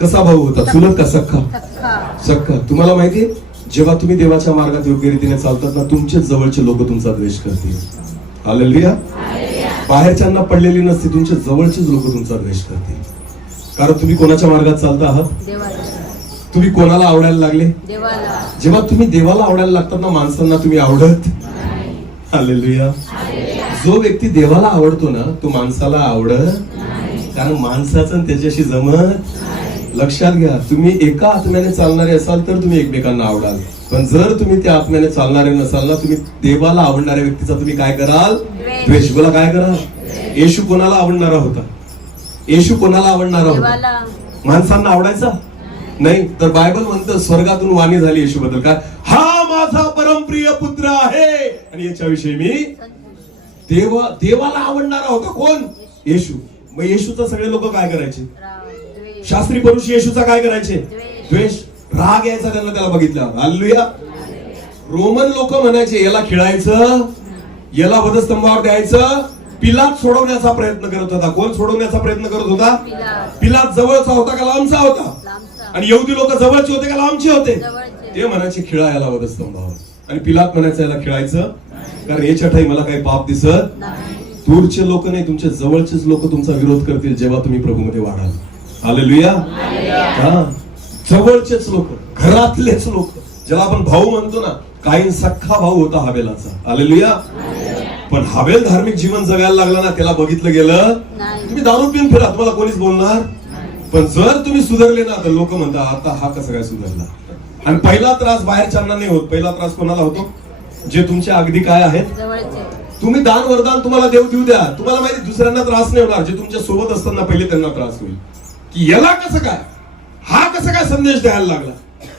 कसा भाऊ होता? चुलत का सख्खा? तुम्हाला माहितीये जेव्हा तुम्ही देवाच्या मार्गात योग्य रीतीने चालतात ना, तुमचे जवळचे लोक तुमचा द्वेष करतील. हालेलुया. बाहेरच्यांना पडलेली नसते, तुमचे जवळचेच लोक तुमचा द्वेष करतील. कारण तुम्ही कोणाच्या मार्गात चालता आहात? तुम्ही कोणाला आवडायला लागले? जेव्हा तुम्ही देवाला आवडायला लागतात ना, माणसांना तुम्ही आवडत. हालेलुया. जो व्यक्ती देवाला आवडतो ना, तो माणसाला आवडत. कारण माणसाचं त्याच्याशी जमत. लक्षात घ्या, तुम्ही एका आत्म्याने चालणारे असाल तर तुम्ही एकमेकांना आवडाल, पण जर तुम्ही त्या आत्म्याने चालणारे नसाल ना, तुम्ही देवाला आवडणाऱ्या व्यक्तीचा तुम्ही काय कराल? द्वेष. बोला, काय कराल? येशू कोणाला आवडणारा होता? येशू कोणाला आवडणारा होता? माणसांना आवडायचा नाही. तर बायबल म्हणतं स्वर्गातून वाणी झाली येशू बद्दल, काय? हा माझा परमप्रिय पुत्र आहे आणि याच्याविषयी मी देवाला आवडणारा होता. कोण? येशू. मग येशूचा सगळे लोक काय करायचे? शास्त्री पुरुष येशूचा काय करायचे? द्वेष. राग यायचा त्यांना त्याला बघितल्यावर. हालेलुया. रोमन लोक म्हणायचे याला खिळायचं, याला वधस्तंभावर द्यायचं. पिलात सोडवण्याचा प्रयत्न करत होता. कोण सोडवण्याचा प्रयत्न करत होता? पिलात जवळचा होता का लांबचा होता? आणि यहुदी लोक जवळचे होते का लांबचे होते? ते म्हणायचे खिळा याला वधस्तंभावर. आणि पिलात म्हणायचं याला खिळायचं, कारण याच्या ठाई मला काही पाप दिसत. दूरचे लोक नाही, तुमचे जवळचेच लोक तुमचा विरोध करतील जेव्हा तुम्ही प्रभूमध्ये वाढाल. हालेलुया. हा, जवळचेच लोक, घरातलेच लोक, ज्याला आपण भाऊ म्हणतो ना. काहीन सख्खा भाऊ होता हाबेलाचा. हालेलुया. पण हाबेल धार्मिक जीवन जगायला लागला ना, त्याला बघितलं गेलं. तुम्ही दारू पिऊन फिरा, तुम्हाला कोणीच बोलणार. पण जर तुम्ही सुधारले ना, तर लोक म्हणतात आता हा कसं काय सुधारला. आणि पहिला त्रास बाहेरच्यांना नाही होत, पहिला त्रास कोणाला होतो? जे तुमच्या अगदी काय आहेत? तुम्ही दान वरदान तुम्हाला देव देऊ द्या, तुम्हाला माहिती दुसऱ्यांना त्रास नाही होणार. जे तुमच्या सोबत असताना पहिले त्यांना त्रास होईल की याला कसं काय, हा कसं काय संदेश द्यायला लागला,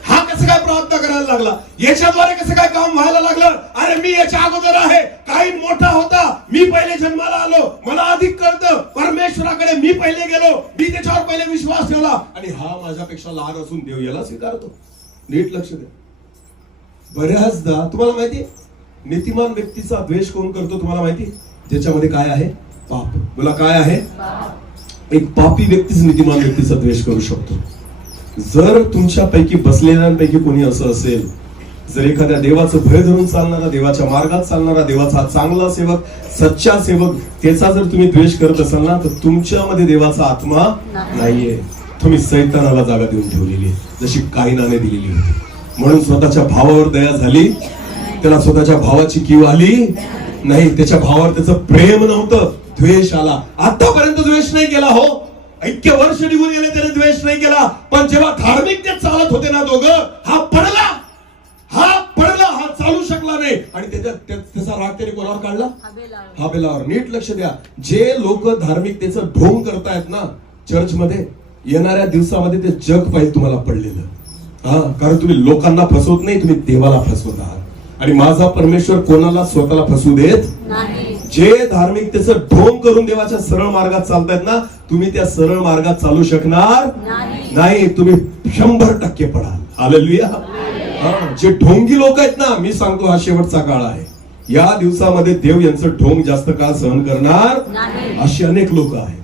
हा कसं काय प्रार्थना करायला लागला, याच्याद्वारे कसं काय काम व्हायला लागलं. अरे मी याच्या अगोदर आहे, काही मोठा होता, मी पहिले जन्माला आलो, मला अधिक कळतं. परमेश्वराकडे मी पहिले गेलो, मी त्याच्यावर पहिले विश्वास ठेवला, आणि हा माझ्यापेक्षा लहान असून देव याला स्वीकारतो. नीट लक्ष द्या. बऱ्याचदा तुम्हाला माहिती नीतिमान व्यक्तीचा द्वेष कोण करतो? तुम्हाला माहिती? ज्याच्यामध्ये काय आहे? पाप. बोला, काय आहे? एक पापी व्यक्तीच नीतिमान व्यक्तीचा द्वेष करू शकतो. जर तुमच्यापैकी बसलेल्यांपैकी कोणी असं असेल, जर एखाद्या देवाचं भय धरून चालणारा, देवाच्या मार्गात चालणारा, देवाचा चांगला सेवक, सच्चा सेवक, त्याचा जर तुम्ही द्वेष करत असाल ना, तर तुमच्यामध्ये देवाचा आत्मा नाहीये. तुम्ही सैतानाला जागा देऊन ठेवलेली आहे, जशी कायनाने दिलेली होती. म्हणून स्वतःच्या भावावर दया झाली, त्याला स्वतःच्या भावाची कीव आली नाही. त्याच्या भावावर त्याचं प्रेम नव्हतं, द्वेष आला. आतापर्यंत द्वेष नाही केला. हो, ऐक्य वर्ष निघून गेले, त्याने द्वेष नाही केला. पण जेव्हा धार्मिकतेत चालत होते ना दोघं, हा पडला, हा चालू शकला नाही. आणि त्याचा राग त्याने कोणावर काढला? हाबेलावर. नीट लक्ष द्या. जे लोक धार्मिकतेचं ढोंग करतायत ना चर्चमध्ये, येणाऱ्या दिवसामध्ये ते जग पाहिजे तुम्हाला पडलेलं. हा, कारण तुम्ही लोकांना फसवत नाही, तुम्ही देवाला फसवत आहात. आणि माझा परमेश्वर कोणाला स्वतःला फसवू देत नाही. जे धार्मिकतेचं ढोंग करून देवाच्या सरळ मार्गात चालतायत ना, तुम्ही त्या सरळ मार्गात चालू शकणार नाही. तुम्ही 100% पडाल. हालेलुया. जे ढोंगी लोक आहेत ना, मी सांगतो हा शेवटचा काळ आहे. या दिवसामध्ये देव यांचं ढोंग जास्त काळ सहन करणार. अशी अनेक लोक आहेत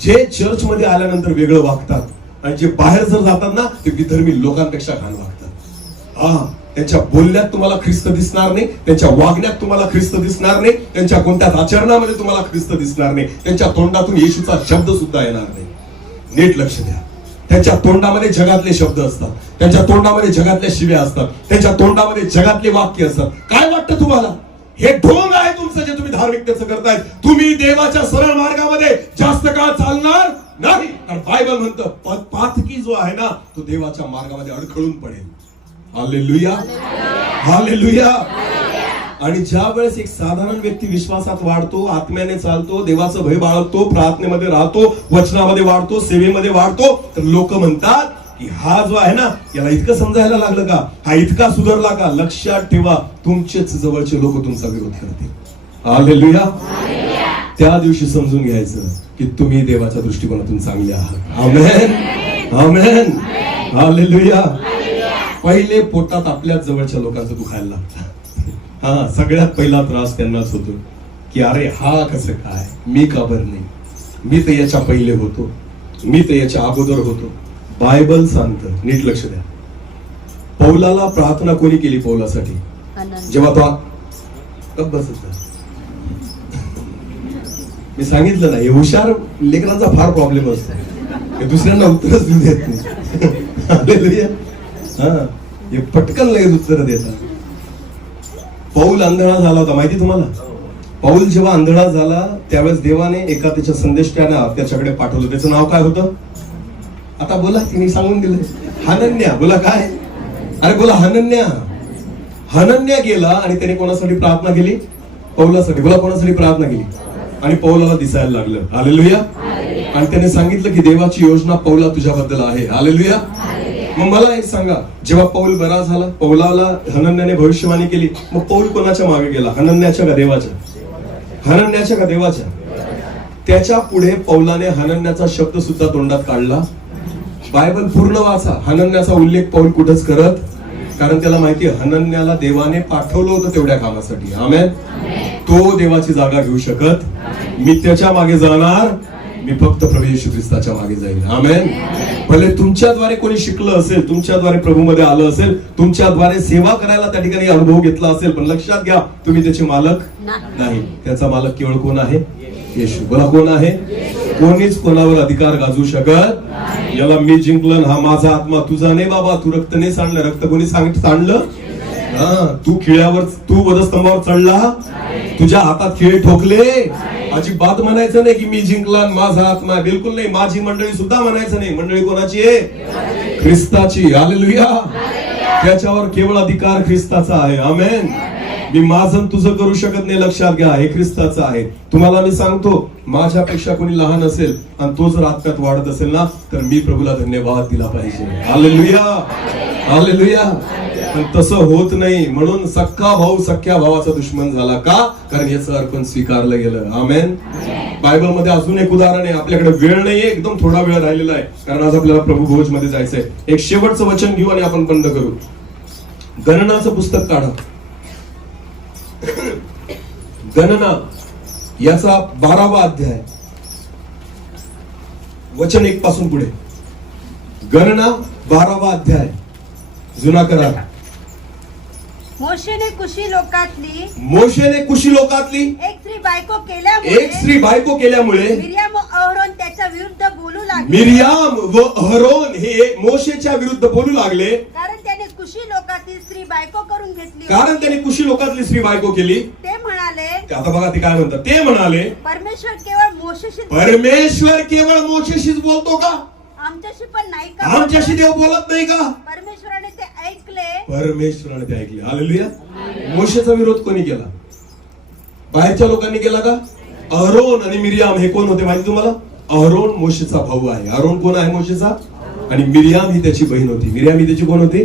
जे चर्च मध्ये आल्यानंतर वेगळं वागतात, आणि जे बाहेर जर जातात ना, ते विधर्मी लोकांपेक्षा घाण वागतात. त्यांच्या बोलण्यात तुम्हाला ख्रिस्त दिसणार नाही, त्यांच्या वागण्यात तुम्हाला ख्रिस्त दिसणार नाही, त्यांच्या कोणत्याच आचरणामध्ये तुम्हाला ख्रिस्त दिसणार नाही, त्यांच्या तोंडातून येशूचा शब्द सुद्धा येणार नाही. नीट लक्ष द्या. त्यांच्या तोंडामध्ये जगातले शब्द असतात, त्यांच्या तोंडामध्ये जगातल्या शिव्या असतात, त्यांच्या तोंडामध्ये जगातले वाक्य असतात. काय वाटतं तुम्हाला? हे ढोंग आहे तुमचं जे तुम्ही धार्मिकतेचं करतायत. तुम्ही देवाच्या सरळ मार्गामध्ये जास्त काळ चालणार नाही. कारण बायबल म्हणतं पातकी जो आहे ना, तो देवाच्या मार्गामध्ये अडखळून पडेल. हालेलुया. हालेलुया. आणि ज्या वेळेस एक साधारण व्यक्ती विश्वासात वाढतो, आत्म्याने चालतो, देवाचं भय बाळगतो, प्रार्थनेमध्ये राहतो, वचनामध्ये वाढतो, सेवेमध्ये वाढतो, तर लोक म्हणतात की हा जो आहे ना, याला इतकं समजायला लागलं का, हा इतका सुधारला का. लक्षात ठेवा, तुमचेच जवळचे लोक तुमचा विरोध करतील. हालेलुया. त्या दिवशी समजून घ्यायचं की तुम्ही देवाच्या दृष्टिकोनातून चांगले आहात. आमेन. आमेन. हालेलुया. पहिले पोटात आपल्याच जवळच्या लोकांचं दुखायला लागतं. हा, सगळ्यात पहिला त्रास त्यांनाच होतो की अरे हा कसं काय, मी का बरं नाही, मी तर याच्या पहिले होतो, मी तर याच्या अगोदर होतो. बायबल सांगतं, नीट लक्ष द्या. पौलाला प्रार्थना कोणी केली पौलासाठी? जेव्हा तो बसत, मी सांगितलं ना, हे हुशार लेकरांचा फार प्रॉब्लेम असतो, हे दुसऱ्यांना उत्तरच देऊ देत नाही. हा, हे पटकन लगेच उत्तर देतात. पौल आंधळा झाला होता, माहिती तुम्हाला? पौल जेव्हा आंधळा झाला त्यावेळेस देवाने एका त्याच्या संदेष्टाला त्याच्याकडे पाठवलं. त्याचं नाव काय होतं? आता बोला, तिने सांगून दिलं. हनन्या, बोला काय? अरे बोला हनन्या. हनन्या गेला आणि त्याने कोणासाठी प्रार्थना केली? पौलासाठी. बोला कोणासाठी प्रार्थना केली? आणि पौलाला दिसायला लागलं. हालेलुया. आणि त्याने सांगितलं की देवाची योजना पौला तुझ्याबद्दल आहे. हालेलुया. मग मला एक सांगा, जेव्हा पौल बरा झाला, पौलाला हनन्याने भविष्यवाणी केली, मग पौल कोणाच्या मागे गेला? हनन्याच्या का देवाच्या? हनन्याच्या का देवाच्या? त्याच्या पुढे पौलाने हनन्याचा शब्द सुद्धा तोंडात काढला. बायबल पूर्ण वाचा. हनन्याचा उल्लेख पौल कुठंच करत, कारण त्याला माहिती आहे हनन्याला देवाने पाठवलं होतं तेवढ्या कामासाठी. आमेन. तो देवाची जागा घेऊ शकत. मी त्याच्या मागे जाणार, मी फक्त प्रभू येशू ख्रिस्ताच्या मागे जाईल. आमेन. भले तुमच्याद्वारे कोणी शिकलं असेल, तुमच्याद्वारे प्रभूमध्ये आलं असेल, तुमच्याद्वारे सेवा करायला त्या ठिकाणी अनुभव घेतला असेल, पण लक्षात घ्या तुम्ही त्याचे मालक नाही. त्याचा मालक केवळ कोण आहे? येशू. बोला कोण आहे? कोणीच कोणावर अधिकार गाजू शकत. याला मी जिंकलं, हा माझा आत्मा, तुझा नाही बाबा. तू रक्त नाही सांडलं. रक्त कोणी सांडलं? तू खिळ्यावर, तू वधस्तंभावर चढला, तुझ्या हातात खिळे ठोकले. अजिबात म्हणायचं नाही की मी जिंकला माझा आत्मा. बिलकुल नाही. माझी मंडळी सुद्धा म्हणायचं नाही. मंडळी कोणाची आहे? ख्रिस्ताची. हालेलुया. त्याच्यावर केवळ अधिकार ख्रिस्ताचा आहे. आमेन. मी माझं तुझं करू शकत नाही. लक्षात घ्या, हे ख्रिस्ताचं आहे. तुम्हाला मी सांगतो, माझ्यापेक्षा कोणी लहान असेल आणि तो जर आत्म्यात वाढत असेल ना, तर मी प्रभूला धन्यवाद दिला पाहिजे. हालेलुया. हालेलुया. पण तसं होत नाही. म्हणून सख्खा भाऊ सख्या भावाचा दुश्मन झाला. का? कारण याचं अर्पण स्वीकारलं गेलं. आमेन. बायबल मध्ये अजून एक उदाहरण आहे. आपल्याकडे वेळ नाहीये, एकदम थोडा वेळ राहिलेला आहे, कारण आज आपल्याला प्रभू भोज मध्ये जायचंय. एक शेवटचं वचन घेऊ आणि आपण बंद करू. गणनाचं पुस्तक काढा. गणना याचा 12वा अध्याय, वचन 1 पासून पुढे. गणना 12वा अध्याय, जुना करार. मोशेने कुशी लोकातली एक स्त्री बायको केल्यामुळे मिर्याम व अहरोन त्याच्या विरुद्ध बोलू लागले. मिर्याम व अहरोन हे मोशेच्या विरुद्ध बोलू लागले, कारण त्याने कुशी लोकातील स्त्री बायको करून घेतली. कारण त्याने कुशी लोकातली स्त्री बायको केली. ते म्हणाले, आता बघा ते काय म्हणतात. ते म्हणाले, परमेश्वर केवळ मोशेशीच बोलतो का? आमच्याशी पण नाही का? आमच्याशी देव बोलत नाही का? परमेश्वराने ते ऐकले. परमेश्वराने ते ऐकले. हालेलुया. मोशेचा विरोध कोणी केला? बाहेरच्या लोकांनी केला का? अहरोन आणि मिर्याम हे कोण होते माहिती तुम्हाला? अहरोन मोशेचा भाऊ आहे. अहरोन कोण आहे? मोशेचा. आणि मिर्याम ही त्याची बहीण होती. मिर्याम ही त्याची कोण होती?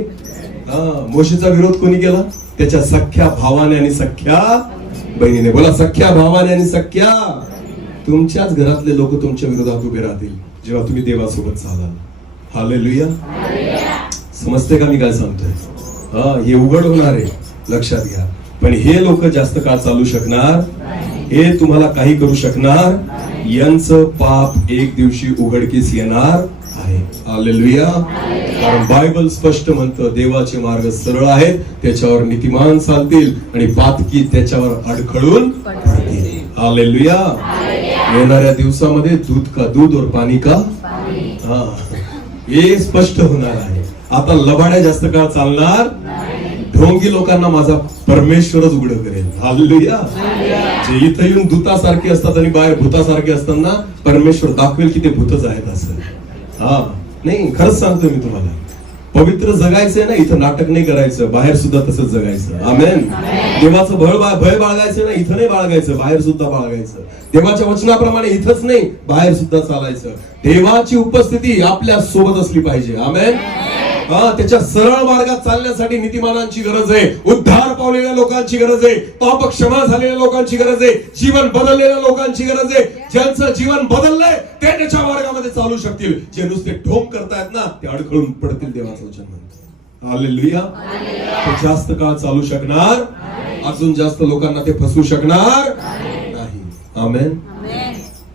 मोशेचा विरोध कोणी केला? त्याच्या सख्या भावाने आणि सख्या बहिणीने. बोला सख्या भावाने आणि सख्या. तुमच्याच घरातले लोक तुमच्या विरोधात उभे राहतील जेव्हा तुम्ही देवासोबत चालाल. हालेलुया. समजते का मी काय सांगतोय? हे उघड होणार आहे, लक्षात घ्या. पण हे लोक जास्त काळ चालू शकणार, हे तुम्हाला काही करू शकणार. यांचं पाप एक दिवशी उघडकीस येणार आहे. हालेलुया. कारण बायबल स्पष्ट म्हणतं, देवाचे मार्ग सरळ आहेत, त्याच्यावर नीतिमान चालतील आणि पातकी त्याच्यावर अडखळून पडतील. हालेलुया. येणाऱ्या दिवसामध्ये दूध का दूध और पाणी का? हे स्पष्ट होणार आहे. आता लबाड्या जास्त काळ चालणार, ढोंगी लोकांना माझा परमेश्वरच उघड करेल. हालेलुया. जे इथं येऊन दूतासारखे असतात आणि बाहेर भूतासारखे असताना परमेश्वर दाखवेल की ते भूतच आहेत असं. नाही, खरंच सांगतो मी तुम्हाला, पवित्र जगायचंय ना, इथं नाटक नाही करायचं, बाहेर सुद्धा तसंच जगायचं. आमेन. देवाचं भय बाळगायचं ना, इथं नाही बाळगायचं, बाहेर सुद्धा बाळगायचं. देवाच्या वचनाप्रमाणे इथंच नाही, बाहेर सुद्धा चालायचं. देवाची उपस्थिती आपल्या सोबत असली पाहिजे. आमेन. त्याच्या सरळ मार्गात चालण्यासाठी नीतिमानांची गरज आहे, उद्धार पावलेल्या लोकांची गरज आहे, पाप क्षमा झालेल्या लोकांची गरज आहे, जीवन बदललेल्या लोकांची गरज आहे. ज्यांचं जीवन बदललंय ते त्याच्या मार्गामध्ये चालू शकतील. जे नुसते ढोंग करतायत ना, ते अडखळून पडतील. देवाचं वचन म्हणतं. हालेलुया. ते जास्त काळ चालू शकणार, अजून जास्त लोकांना ते फसवू शकणार नाही. आमेन.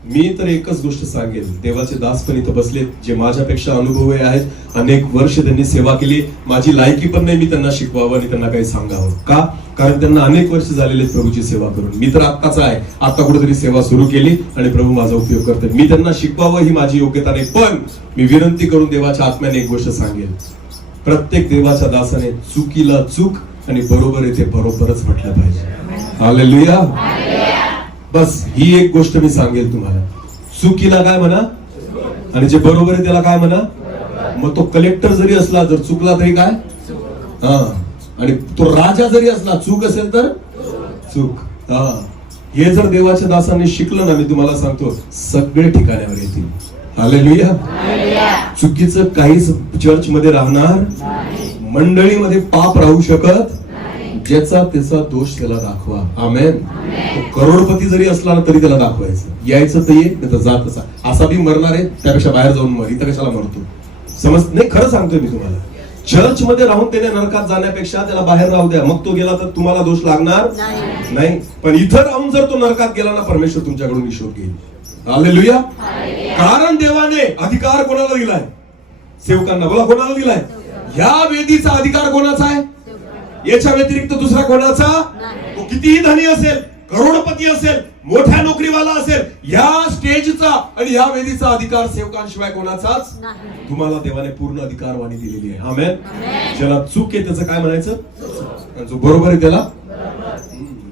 मी तर एकच गोष्ट सांगेल, देवाचे दास पण इथं बसले जे माझ्यापेक्षा अनुभवी आहेत. अनेक वर्ष त्यांनी सेवा केली. माझी लायकी पण नाही मी त्यांना शिकवावं आणि त्यांना काही सांगावं. का? कारण त्यांना अनेक वर्ष झालेले प्रभूची सेवा करून. मी तर आत्ताचा आहे, आता कुठेतरी सेवा सुरू केली आणि प्रभू माझा उपयोग करते. मी त्यांना शिकवावं ही माझी योग्यता नाही, पण मी विनंती करून देवाच्या आत्म्याने एक गोष्ट सांगेल. प्रत्येक देवाच्या दासाने चुकीला चूक आणि बरोबर आहे ते बरोबरच म्हटलं पाहिजे. हालेलुया. बस ही एक गोष्ट मी सांगेल तुम्हाला. चुकीला काय म्हणा आणि जे बरोबर आहे त्याला काय म्हणा. मग तो कलेक्टर जरी असला, जर चुकला तरी काय? हा. आणि तो राजा जरी असला, चूक असेल तर चूक. हा. हे जर देवाच्या दासांनी शिकलं ना, मी तुम्हाला सांगतो सगळे ठिकाणावर येतील. हालेलुया. चुकीचं काहीच चर्च मध्ये राहणार, मंडळीमध्ये पाप राहू शकत, ज्याचा त्याचा दोष त्याला दाखवा. आमेन. तो करोडपती जरी असला ना तरी त्याला दाखवायचं. यायचं तर ये, नाही तर जात असा. असा बी मरणार आहे, त्यापेक्षा बाहेर जाऊन मर. इथं कशाला मरतो? समज नाही, खरं सांगतोय मी तुम्हाला. चर्च मध्ये राहून त्याने नरकात जाण्यापेक्षा त्याला बाहेर राहू द्या. मग तो गेला तर तुम्हाला दोष लागणार नाही. पण इथं राहून जर तो नरकात गेला ना, परमेश्वर तुमच्याकडून हिशोब घेईल. हालेलुया. कारण देवाने अधिकार कोणाला दिलाय? सेवकांना. बोला, कोणाला दिलाय? ह्या वेदीचा अधिकार कोणाचा आहे? याच्या व्यतिरिक्त दुसरा कोणाचा? तो कितीही धनी असेल, करोडपती असेल, मोठ्या नोकरीवाला असेल, या स्टेजचा आणि ह्या वेदीचा अधिकार सेवकांशिवाय कोणाचाच. तुम्हाला देवाने पूर्ण अधिकारवाणी दिलेली आहे. आमेन. ज्याला चूक आहे त्याचं काय म्हणायचं? आणि जो बरोबर आहे त्याला,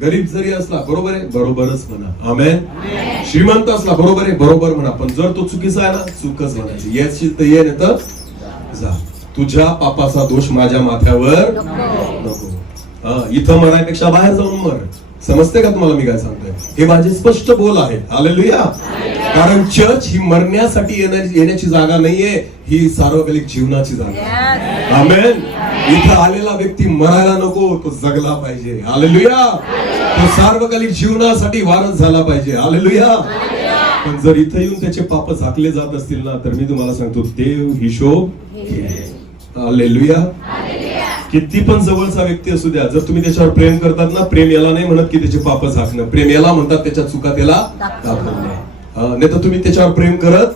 गरीब जरी असला बरोबर आहे, बरोबरच म्हणा. आमेन. श्रीमंत असला बरोबर आहे, बरोबर म्हणा. पण जर तो चुकीचा आहे ना, चूकच म्हणायची. याची तर ये, नाही तर जा. तुझ्या पापाचा दोष माझ्या माथ्यावर नको. इथं मरायपेक्षा बाहेर जाऊन मर. समजते का तुम्हाला मी काय सांगतोय? हे माझे स्पष्ट बोल आहे. हालेलुया. कारण चर्च ही मरण्यासाठी येण्याची जागा नाहीये, ही सार्वजनिक जीवनाची जागा. आमेन. इथं आलेला व्यक्ती मरायला नको, तो जगला पाहिजे. हालेलुया. तो सार्वजनिक जीवनासाठी वारस झाला पाहिजे. हालेलुया. पण जर इथं येऊन त्याचे पाप झाकले जात असतील ना, तर मी तुम्हाला सांगतो देव हिशोब. हालेलुया. किती पण जवळचा व्यक्ती असू द्या, जर तुम्ही त्याच्यावर प्रेम करतात ना, प्रेम याला नाही म्हणत की त्याचे पाप झाकणं. प्रेम याला म्हणतात त्याच्या चुका त्याला दाखवणे. नाही तर तुम्ही त्याच्यावर प्रेम करत,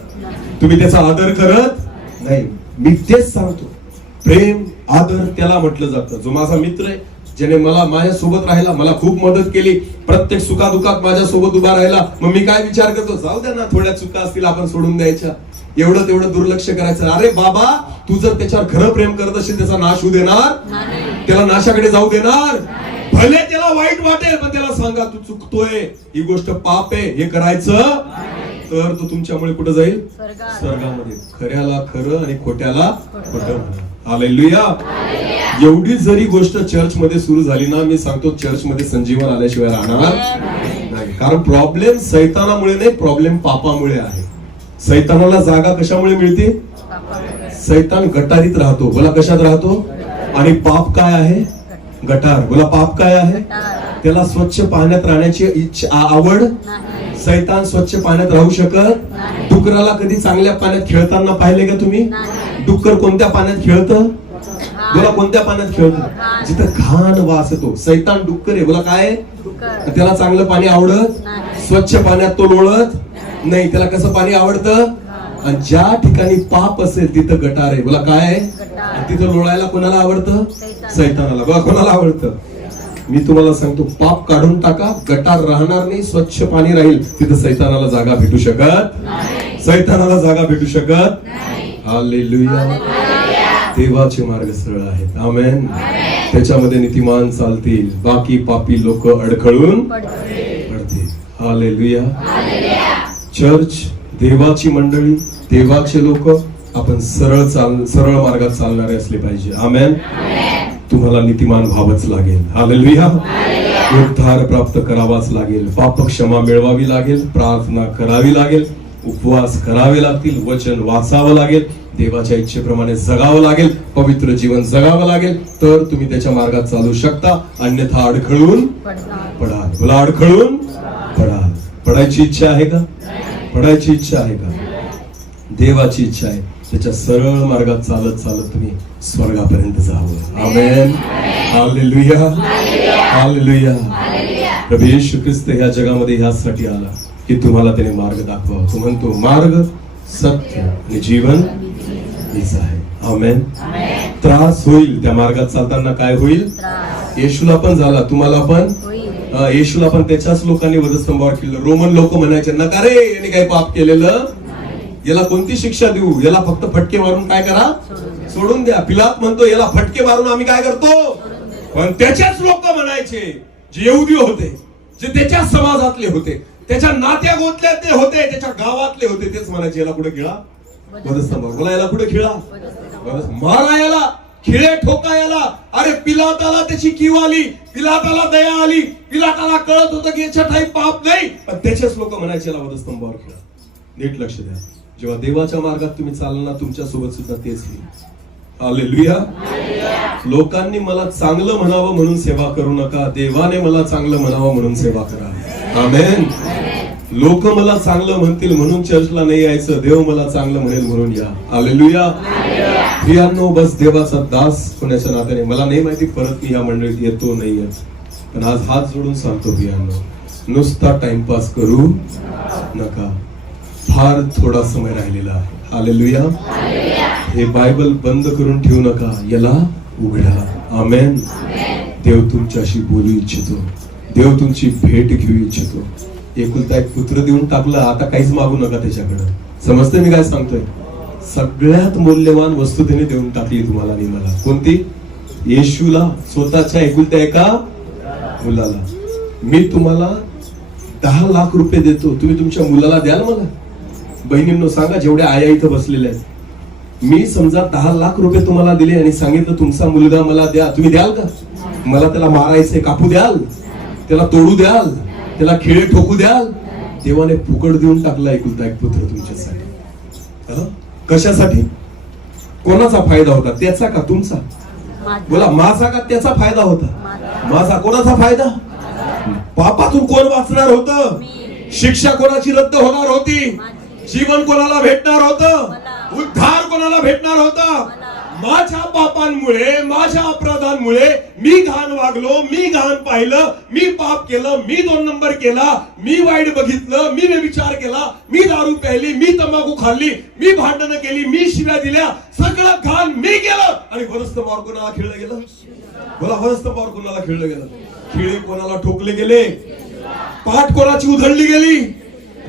तुम्ही त्याचा आदर करत नाही. मी तेच सांगतो, प्रेम आदर त्याला म्हटलं जातं जो माझा मित्र आहे, ज्याने मला माझ्या सोबत राहिला, मला खूप मदत केली, प्रत्येक सुखादुखात माझ्या सोबत उभा राहिला. मग मी काय विचार करतो, जाऊ द्या ना, थोड्या चुका असतील आपण सोडून द्यायच्या, एवढं तेवढं दुर्लक्ष करायचं. अरे बाबा, तू जर त्याच्यावर खरं प्रेम करत असेल, त्याचा नाश होऊ देणार? त्याला नाशाकडे जाऊ देणार? भले त्याला वाईट वाटेल, पण त्याला सांगा तू चुकतोय, ही गोष्ट पाप आहे, हे करायचं, तर तो तुमच्यामुळे कुठं जाईल? स्वर्गामध्ये. खऱ्याला खरं आणि खोट्याला खोटं. हालेलुया. एवढी जरी गोष्ट चर्च मध्ये सुरू झाली ना, मी सांगतो चर्च मध्ये संजीवन आल्याशिवाय राहणार नाही. कारण प्रॉब्लेम सैतानामुळे नाही, प्रॉब्लेम पापामुळे आहे. सैतानाला जागा कशामुळे मिळते? सैतान गटारीत राहतो. बोला, कशात राहतो? आणि पाप काय आहे? गटार. बोला, पाप काय आहे? त्याला स्वच्छ पाण्यात राहण्याची इच्छा, आवड. सैतान स्वच्छ पाण्यात राहू शकत? डुकराला कधी चांगल्या पाण्यात खेळताना पाहिले का तुम्ही? डुक्कर कोणत्या पाण्यात खेळतं? बोला, कोणत्या पाण्यात खेळतं? जिथं घाण वास येतो. सैतान डुक्कर आहे. बोला, काय? त्याला चांगलं पाणी आवडत? स्वच्छ पाण्यात तो लोळत नाही. त्याला कसं पाणी आवडतं? आणि ज्या ठिकाणी पाप असेल तिथं गटार आहे. बोला, काय आहे? तिथं लोळायला कोणाला आवडतं? सैतानाला. बोला, कोणाला आवडतं? मी तुम्हाला सांगतो, पाप काढून टाका, गटार राहणार नाही, स्वच्छ पाणी राहील. तिथं सैतानाला जागा भेटू शकत? सैतानाला जागा भेटू शकत? हालेलुया. देवाचे मार्ग सरळ आहेत. आमेन. त्याच्यामध्ये नीतिमान चालतील, बाकी पापी लोक अडखळून पडतील. हालेलुया. चर्च, देवाची मंडळी, देवाचे लोक, आपण सरळ मार्गात चालणारे असले पाहिजे. आमेन. तुम्हाला नीतिमान व्हावंच लागेल. हालेलुया. उद्धार प्राप्त करावाच लागेल, पाप क्षमा मिळवावी लागेल, प्रार्थना करावी लागेल, उपवास करावे लागतील, वचन वाचावं लागेल, देवाच्या इच्छेप्रमाणे जगावं लागेल, पवित्र जीवन जगावं लागेल, तर तुम्ही त्याच्या मार्गात चालू शकता. अन्यथा अडखळून पडाल. बोला, अडखळून पडाल. पडायची इच्छा आहे का? पडायची इच्छा आहे का? देवाची इच्छा आहे. त्याच्या सरळ मार्गात चालत चालत तुम्ही स्वर्गापर्यंत जावं. आमेन. हालेलुया. हालेलुया. प्रभू येशू ख्रिस्त ह्या जगामध्ये ह्यासाठी आला की तुम्हाला त्याने मार्ग दाखवा. तो म्हणतो, मार्ग, सत्य आणि जीवन हीच आहे. आमेन. त्रास होईल त्या मार्गात चालताना. काय होईल? येशूला पण झाला, तुम्हाला पण. येशूला पण त्याच्याच लोकांनी वधस्तंभावर केलं. रोमन लोक म्हणायचे, नका रे, याने काही पाप केलेलं, याला कोणती शिक्षा देऊ, याला फक्त फटके मारून काय करा? सोडून द्या. पिलात म्हणतो, याला फटके मारून आम्ही काय करतो? पण त्याच्याच लोक म्हणायचे, जे यहुदी होते, जे त्याच्या समाजातले होते, त्याच्या नात्या गोतल्यातले होते, त्याच्या गावातले होते, तेच म्हणायचे, याला कुठे गिळा वधस्तंभावर. बोला याला कुठे खिळा, मारा याला, खिळे ठोका याला. अरे पिलाताला त्याची कीव आली, पिलाताला दया आली, पिलाताला कळत होतं की याच्या ठाई पाप नाही, पण त्याचेच लोक म्हणायचे याला वधस्तंभावर खिळा. नीट लक्ष द्या, जेव्हा देवाच्या मार्गात तुम्ही चालला तुमच्या सोबत सुद्धा तेच होईल. हालेलुया. लोकांनी मला चांगलं म्हणावं म्हणून सेवा करू नका, देवाने मला चांगलं म्हणावं म्हणून सेवा करा. आमेन. लोक मला चांगलं म्हणतील म्हणून चर्चला नाही यायचं, देव मला चांगलं म्हणेल म्हणून या. हालेलुया. प्रियांनो, बस देवाचा दास होण्याच्या नात्याने मला नाही माहिती परत मी या मंडळीत येतो नाही येत, पण आज हात जोडून सांगतो प्रियांनो, नुसता टाइमपास करू नका. फार थोडा समय राहिलेला आहे. हालेलुया. हे बायबल बंद करून ठेवू नका, याला उघडा. आमेन. देव तुमच्याशी बोलू इच्छितो, देव तुमची भेट घेऊ इच्छितो. एकुलता एक पुत्र देऊन टाकला, आता काहीच मागू नका त्याच्याकडे. समजते मी काय सांगतोय? सगळ्यात मौल्यवान वस्तू त्याने देऊन टाकली तुम्हाला आणि मला. कोणती? येशूला, स्वतःच्या एकुलत्या एका मुलाला. मी तुम्हाला 10 लाख रुपये देतो, तुम्ही तुमच्या मुलाला द्याल मला? बहिणींनो सांगा, जेवढ्या आया इथं बसलेल्या आहेत, मी समजा 10 लाख रुपये तुम्हाला दिले आणि सांगितलं तुमचा मुलगा मला द्या, तुम्ही द्याल का? मला त्याला मारायचंय, कापू द्याल? त्याला तोडू द्याल? त्याला खिळे ठोकू द्याल? देवाने फुकट देऊन टाकला एकुलता एक पुत्र तुमच्यासाठी. कशासाठी? कोणाचा फायदा होता? त्याचा का तुमचा? बोला, माझा का त्याचा फायदा होता? माझा. कोणाचा फायदा? पापातून कोण वाचणार होतं? शिक्षा कोणाची रद्द होणार होती? जीवन कोणाला भेटणार होतं? उद्धार कोणाला भेटणार होता? माझ्या पापांमुळे, माझ्या अपराधांमुळे मी घाण वागलो, मी घाण पाहिलं, मी पाप केलं, मी 2 नंबर केला, मी वाईट बघितलं, मी व्यभिचार केला, मी दारू प्यायली, मी तंबाखू खाल्ली, मी भांडणं केली, मी शिव्या दिल्या, सगळं घाण मी केलं. आणि वधस्तंभावर कोणाला खेळलं गेलं? बोला, वधस्तंभावर कोणाला खेळलं गेलं? खिळे कोणाला ठोकले गेले? पाठ कोणाची उधळली गेली?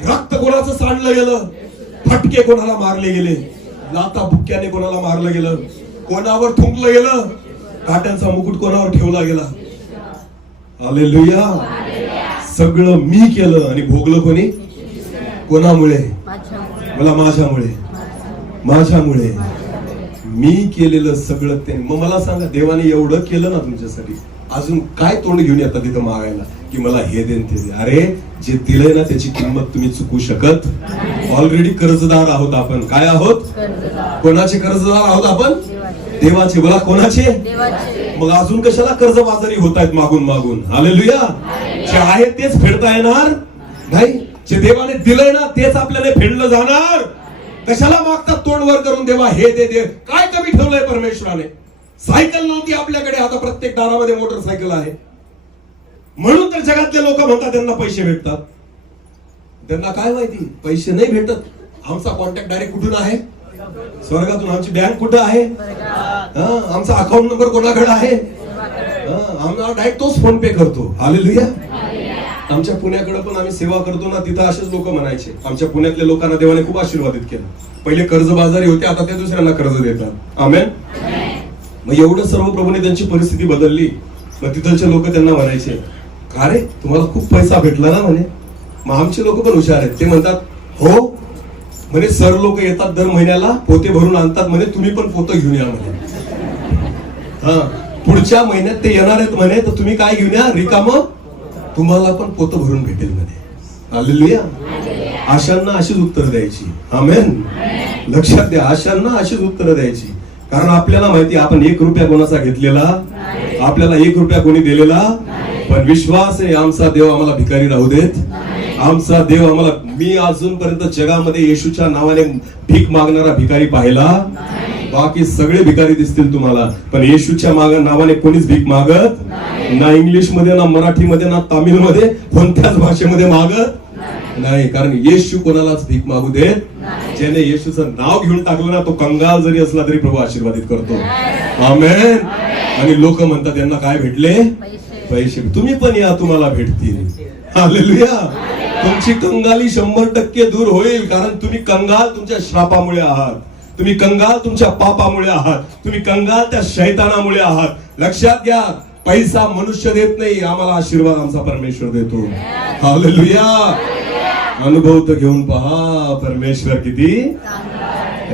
रक्त कोणाचं सांडलं गेलं? फटके कोणाला मारले गेले? लाता बुक्क्याने कोणाला मारलं गेलं? कोणावर थुंकलं गेलं? काट्यांचा मुकुट कोणावर ठेवला गेला? हालेलुया. सगळं मी केलं आणि भोगलं कोणी? कोणामुळे? मला माझ्यामुळे. माझ्यामुळे मी केलेलं सगळं ते. मग मला सांगा, देवाने एवढं केलं ना तुमच्यासाठी, अजून काय तोंड घेऊन येतात तिथं मागायला की मला हे दे ते दे? अरे जे दिलंय ना त्याची किंमत तुम्ही चुकू शकत? ऑलरेडी कर्जदार आहोत आपण. काय आहोत? कोणाचे कर्जदार आहोत आपण? देवाचे. बोला, कोणाचे? मग अजून कशाला कर्जबाजारी होत आहेत मागून मागून? हालेलुया. जे आहे तेच फेडता येणार नाही. जे देवाने दिलंय ना तेच आपल्याला फेडलं जाणार. कशाला मागतात तोंड वर करून? देवा हे दे दे. काय कमी ठेवलंय परमेश्वराने? सायकल नव्हती आपल्याकडे, आता प्रत्येक दारामध्ये मोटरसायकल आहे. म्हणून तर जगातले लोक म्हणतात त्यांना पैसे भेटतात. त्यांना काय माहिती पैसे नाही भेटत. आमचा कॉन्टॅक्ट डायरेक्ट कुठून आहे? स्वर्गातून. आमची बँक कुठं आहे? आमचा अकाउंट नंबर कोणाकडे आहे? आम्हाला डायरेक्ट तोच फोन पे करतो. हालेलुया. आमच्या पुण्याकडे पण आम्ही सेवा करतो ना, तिथं असेच लोक म्हणायचे. आमच्या पुण्यातल्या लोकांना देवाने खूप आशीर्वादित केलं. पहिले कर्जबाजारी होते, आता ते दुसऱ्यांना कर्ज देतात. आमेन. मग एवढं सर्व प्रभूने त्यांची परिस्थिती बदलली. मग तिथलचे लोक त्यांना म्हणायचे, का रे तुम्हाला खूप पैसा भेटला ना म्हणे. मग आमचे लोक पण हुशार आहेत. ते म्हणतात, हो म्हणे, सर लोक येतात दर महिन्याला, पोते भरून आणतात म्हणे, तुम्ही पण पोतं घेऊन या म्हणे. पुढच्या महिन्यात ते येणार आहेत म्हणे, तर तुम्ही काय घेऊन या? रिकामं. तुम्हाला पण पोतं भरून भेटेल म्हणे. हालेलुया. आशांना अशीच उत्तर द्यायची. आमेन. लक्षात द्या, आशांना अशीच उत्तर द्यायची. कारण आपल्याला माहिती, आपण 1 रुपया कोणाचा घेतलेला, आपल्याला 1 रुपया कोणी दिलेला. पण विश्वास आहे, आमचा देव आम्हाला भिकारी राहू देत. आमचा देव आम्हाला, मी अजूनपर्यंत जगामध्ये येशूच्या नावाने भीक मागणारा भिकारी पाहिला. बाकी सगळे भिकारी दिसतील तुम्हाला, पण येशूच्या नावाने कोणीच भीक मागत ना. इंग्लिश मध्ये, ना मराठीमध्ये, ना तामिळ मध्ये, कोणत्याच भाषेमध्ये मागत नाही. कारण येशू कोणालाच भीक मागू देत. ज्याने येशूचं नाव घेऊन टाकलं ना, तो कंगाल जरी असला तरी प्रभू आशीर्वादित करतो. आमेन. आणि लोक म्हणतात यांना काय भेटले? पैसे. तुम्ही पण या, तुम्हाला भेटतील. हालेलुया. तुमची कंगाली 100% दूर होईल. कारण तुम्ही कंगाल तुमच्या श्रापामुळे आहात. तुम्ही कंगाल तुमच्या पापामुळे आहात. तुम्ही कंगाल त्या शैतानामुळे आहात. लक्षात घ्या, पैसा मनुष्य देत नाही, आम्हाला आशीर्वाद आमचा परमेश्वर देतो. हालेलुया. अनुभव तर घेऊन पहा, परमेश्वर किती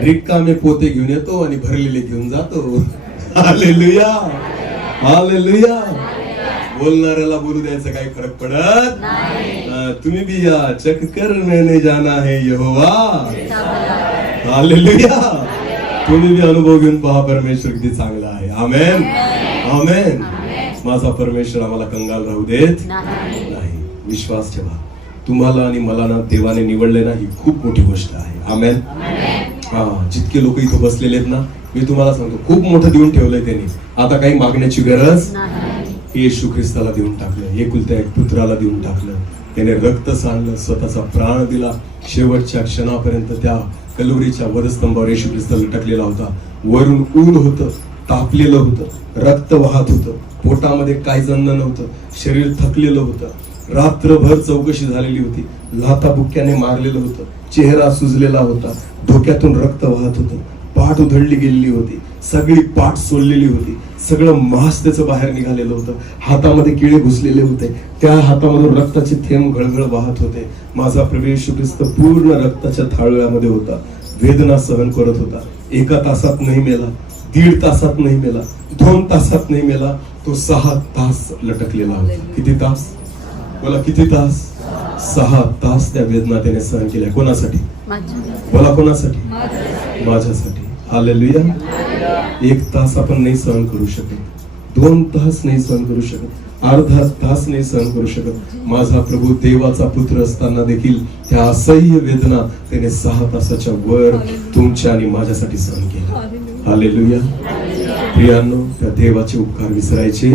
रिकामे पोते घेऊन येतो आणि भरलेले घेऊन जातो. Hallelujah, hallelujah. बोलणाऱ्याला बोलू द्यायचं काही फरक पडत तुम्ही भी या चक कर मैंने जाना है यहोवा. हालेलुया. तुम्ही बी अनुभव घेऊन पहा परमेश्वर किती चांगला आहे. आमेन, आमेन. माझा परमेश्वर आम्हाला कंगाल राहू देत नाही. विश्वास ठेवा, तुम्हाला आणि मला ना देवाने निवडले ना, ही खूप मोठी गोष्ट आहे. आमेन. हा, जितके लोक इथं बसलेले आहेत ना, मी तुम्हाला सांगतो खूप मोठं देऊन ठेवलंय त्यांनी. आता काही मागण्याची गरज. येशू ख्रिस्ताला देऊन टाकलं, एकुलत्या एक पुत्राला देऊन टाकलं. त्याने रक्त सांडलं, स्वतःचा प्राण दिला. शेवटच्या क्षणापर्यंत त्या कलोरीच्या वधस्तंभावर येशू ख्रिस्त लटकलेला होता. वरून ऊन होतं, तापलेलं होतं, रक्त वाहत होतं, पोटामध्ये काही जन्न नव्हतं, शरीर थकलेलं होतं, रात्रभर चौकशी झालेली होती, लाथाबुक्क्याने मारलेलं होतं, चेहरा सुजलेला होता, डोक्यातून रक्त वाहत होतं, पाठ उधळली गेलेली होती, सगळी पाठ सोडलेली होती, सगळं मांस त्याचं बाहेर निघालेलं होतं, हातामध्ये किडे घुसलेले होते, त्या हातामधून रक्ताचे थेंब गळगळ वाहत होते. माझा प्रभू येशू ख्रिस्त पूर्ण रक्ताच्या थाळव्यामध्ये होता, वेदना सहन करत होता. 1 तासात नाही मेला, 1.5 तासात नाही मेला, 2 तासात नाही मेला, तो 6 तास लटकलेला होता. किती तास? बोला किती तास? 6 तास त्या वेदना त्याने सहन केल्या. कोणासाठी? बोला कोणासाठी? माझ्यासाठी. हालेलुया. 1 तास आपण नाही सहन करू शकत, 2 तास नाही सहन करू शकत, अर्धा तास नाही सहन करू शकत. माझा प्रभू देवाचा पुत्र असताना देखील त्या असह्य वेदना त्याने 6 तासाच्या वर तुमच्या आणि माझ्यासाठी सहन केल्या. हालेलुया. प्रियांनो, त्या देवाचे उपकार विसरायचे.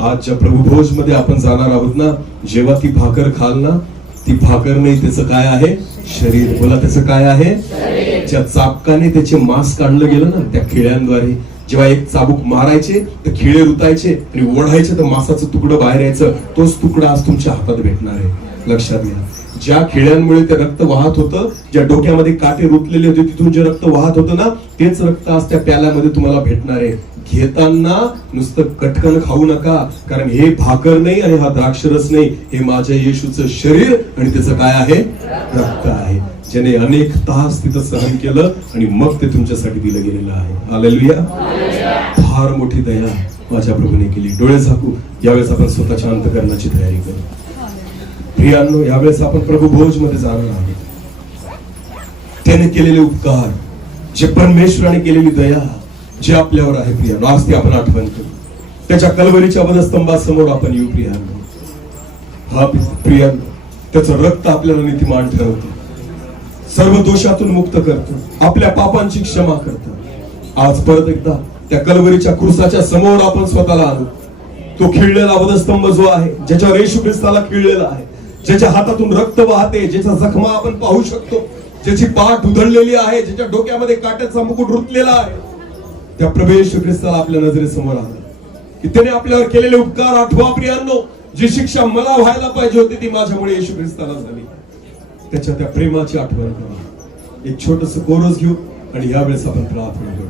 आज ज्या प्रभू भोज मध्ये आपण जाणार आहोत ना, जेव्हा ती भाकर खाल ना, ती भाकर नाही, त्याचं काय आहे? शरीर. बोला त्याचं काय आहे? ज्या चाबकाने त्याचे मांस काढलं गेलं ना, त्या खिळ्यांद्वारे जेव्हा एक चाबूक मारायचे तर खिळे रुतायचे आणि ओढायचे तर मांसाचं तुकडं बाहेर यायचं. तोच तुकडा आज तुमच्या हातात भेटणार आहे. लक्षात घ्या. ज्या खिळ्यांमुळे ते रक्त वाहत होतं, ज्या डोक्यामध्ये काटे रुतलेले होते, तिथून जे रक्त वाहत होतं ना, तेच रक्त आज त्या प्याल्यामध्ये तुम्हाला भेटणार आहे. घेताना नुसतं कटकन खाऊ नका, कारण हे भाकर नाही आणि हा द्राक्षरस नाही, हे माझ्या येशूचं शरीर आणि त्याचं काय आहे? रक्त आहे, ज्याने अनेक तास तिथं सहन केलं आणि मग ते तुमच्यासाठी दिलं गेलेलं आहे. हालेलुया. फार मोठी दया माझ्या प्रभूने केली. डोळे झाकू. यावेळेस आपण स्वतःच्या अंतःकरणाची तयारी करू. प्रियांनो, यावेळेस आपण प्रभू भोज मध्ये जाणार आहोत. त्याने केलेले उपकार, जे परमेश्वराने केलेली दया, जे आपल्यावर आहे प्रियांनो, आज ती आपण आठवण करू. त्याच्या कलवरीच्या वधस्तंभासमोर आपण येऊ प्रियांनो. हा प्रियांनो, त्याचं रक्त आपल्याला नीतिमान ठरवतं, सर्व दोषातून मुक्त करतो, आपल्या पापांची क्षमा करतो. आज परत एकदा त्या कलवरीच्या क्रूसाच्या समोर आपण स्वतःला आणू. तो खिळलेला वधस्तंभ जो आहे, ज्याच्यावर येशू ख्रिस्ताला खिळलेला आहे, ज्याच्या हातातून रक्त वाहते, ज्याच्या जखमा आपण पाहू शकतो, ज्याची पाठ उधळलेली आहे, ज्याच्या डोक्यामध्ये काट्याचा मुकुट रुतलेला आहे, त्या प्रभू येशू ख्रिस्ताला आपल्या नजरेसमोर आणा की त्याने आपल्यावर केलेले उपकार आठवा प्रियांनो. जी शिक्षा मला व्हायला पाहिजे होती ती माझ्यामुळे येशू ख्रिस्ताला झाली. त्याच्या त्या प्रेमाची आठवण करा. एक छोटस कोरस घेऊ आणि यावेळेस आपण प्रार्थना करू.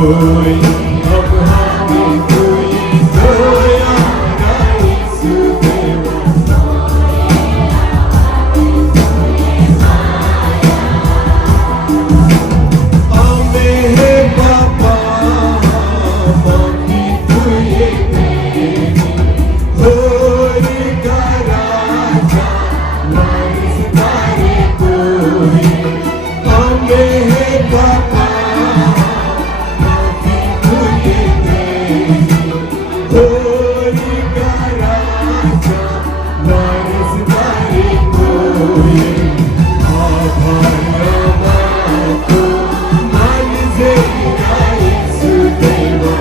कोई अब हमें कोई दया नहीं सुदेवा हमें है बाबा बाकी तुझे होरी का राजा नहीं सितारे कोई हमें है बाबा बाकी तुझे होरी का राजा नहीं सितारे कोई आभार तो मान से आई सुदेवा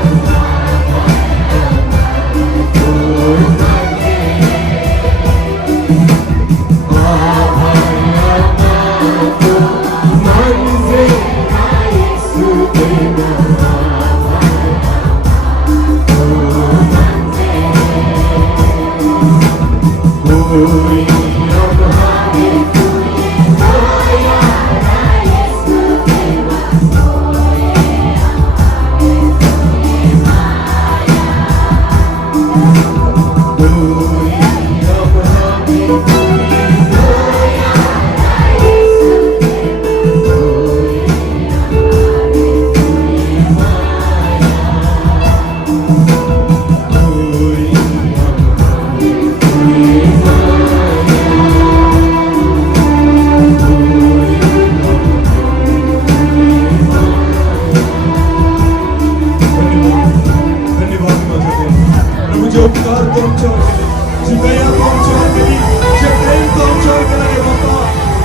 जो उपकार तो आमच्यावर केले, जी दया तो आमच्यावर केली, जे प्रेम तो आमच्यावर केलं रे बाप्पा.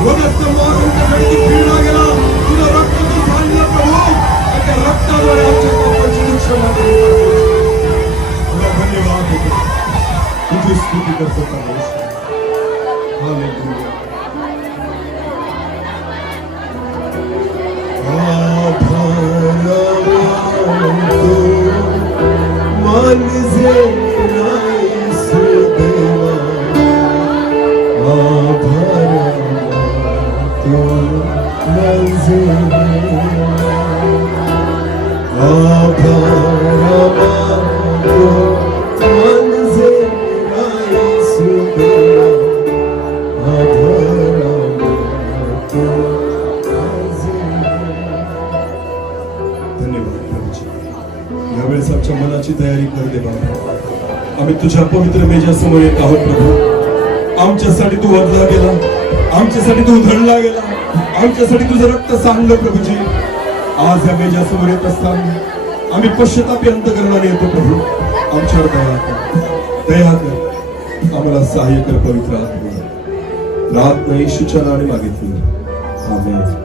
वधस्तंभावर आमच्यासाठी ती पीडा गेला, तुझं रक्त तो सांडलं प्रभू, आणि त्या रक्ताद्वारे आमच्या पापाची क्षमा केली. तुला धन्यवाद देतो, तुझी स्तुती करतो परमेश्वर. हालेलुया. मान से यावेळेस आमच्या मनाची तयारी कर दे बाबा. आम्ही तुझ्या पवित्र मेजासमोर येत आहोत प्रभू. आमच्यासाठी तू वधला गेला, आमच्यासाठी तू धडला गेला, आमच्यासाठी तुझं रक्त सांडलं प्रभूजी. आज या मेजासमोर येत असताना आम्ही पश्चातापी अंतकरणाने येतो प्रभू. आमच्यावर दया कर, दया कर, आम्हाला सहाय्य कर पवित्र आत्मा. प्रार्थना येशूच्या नावाने मागितली. आमेन.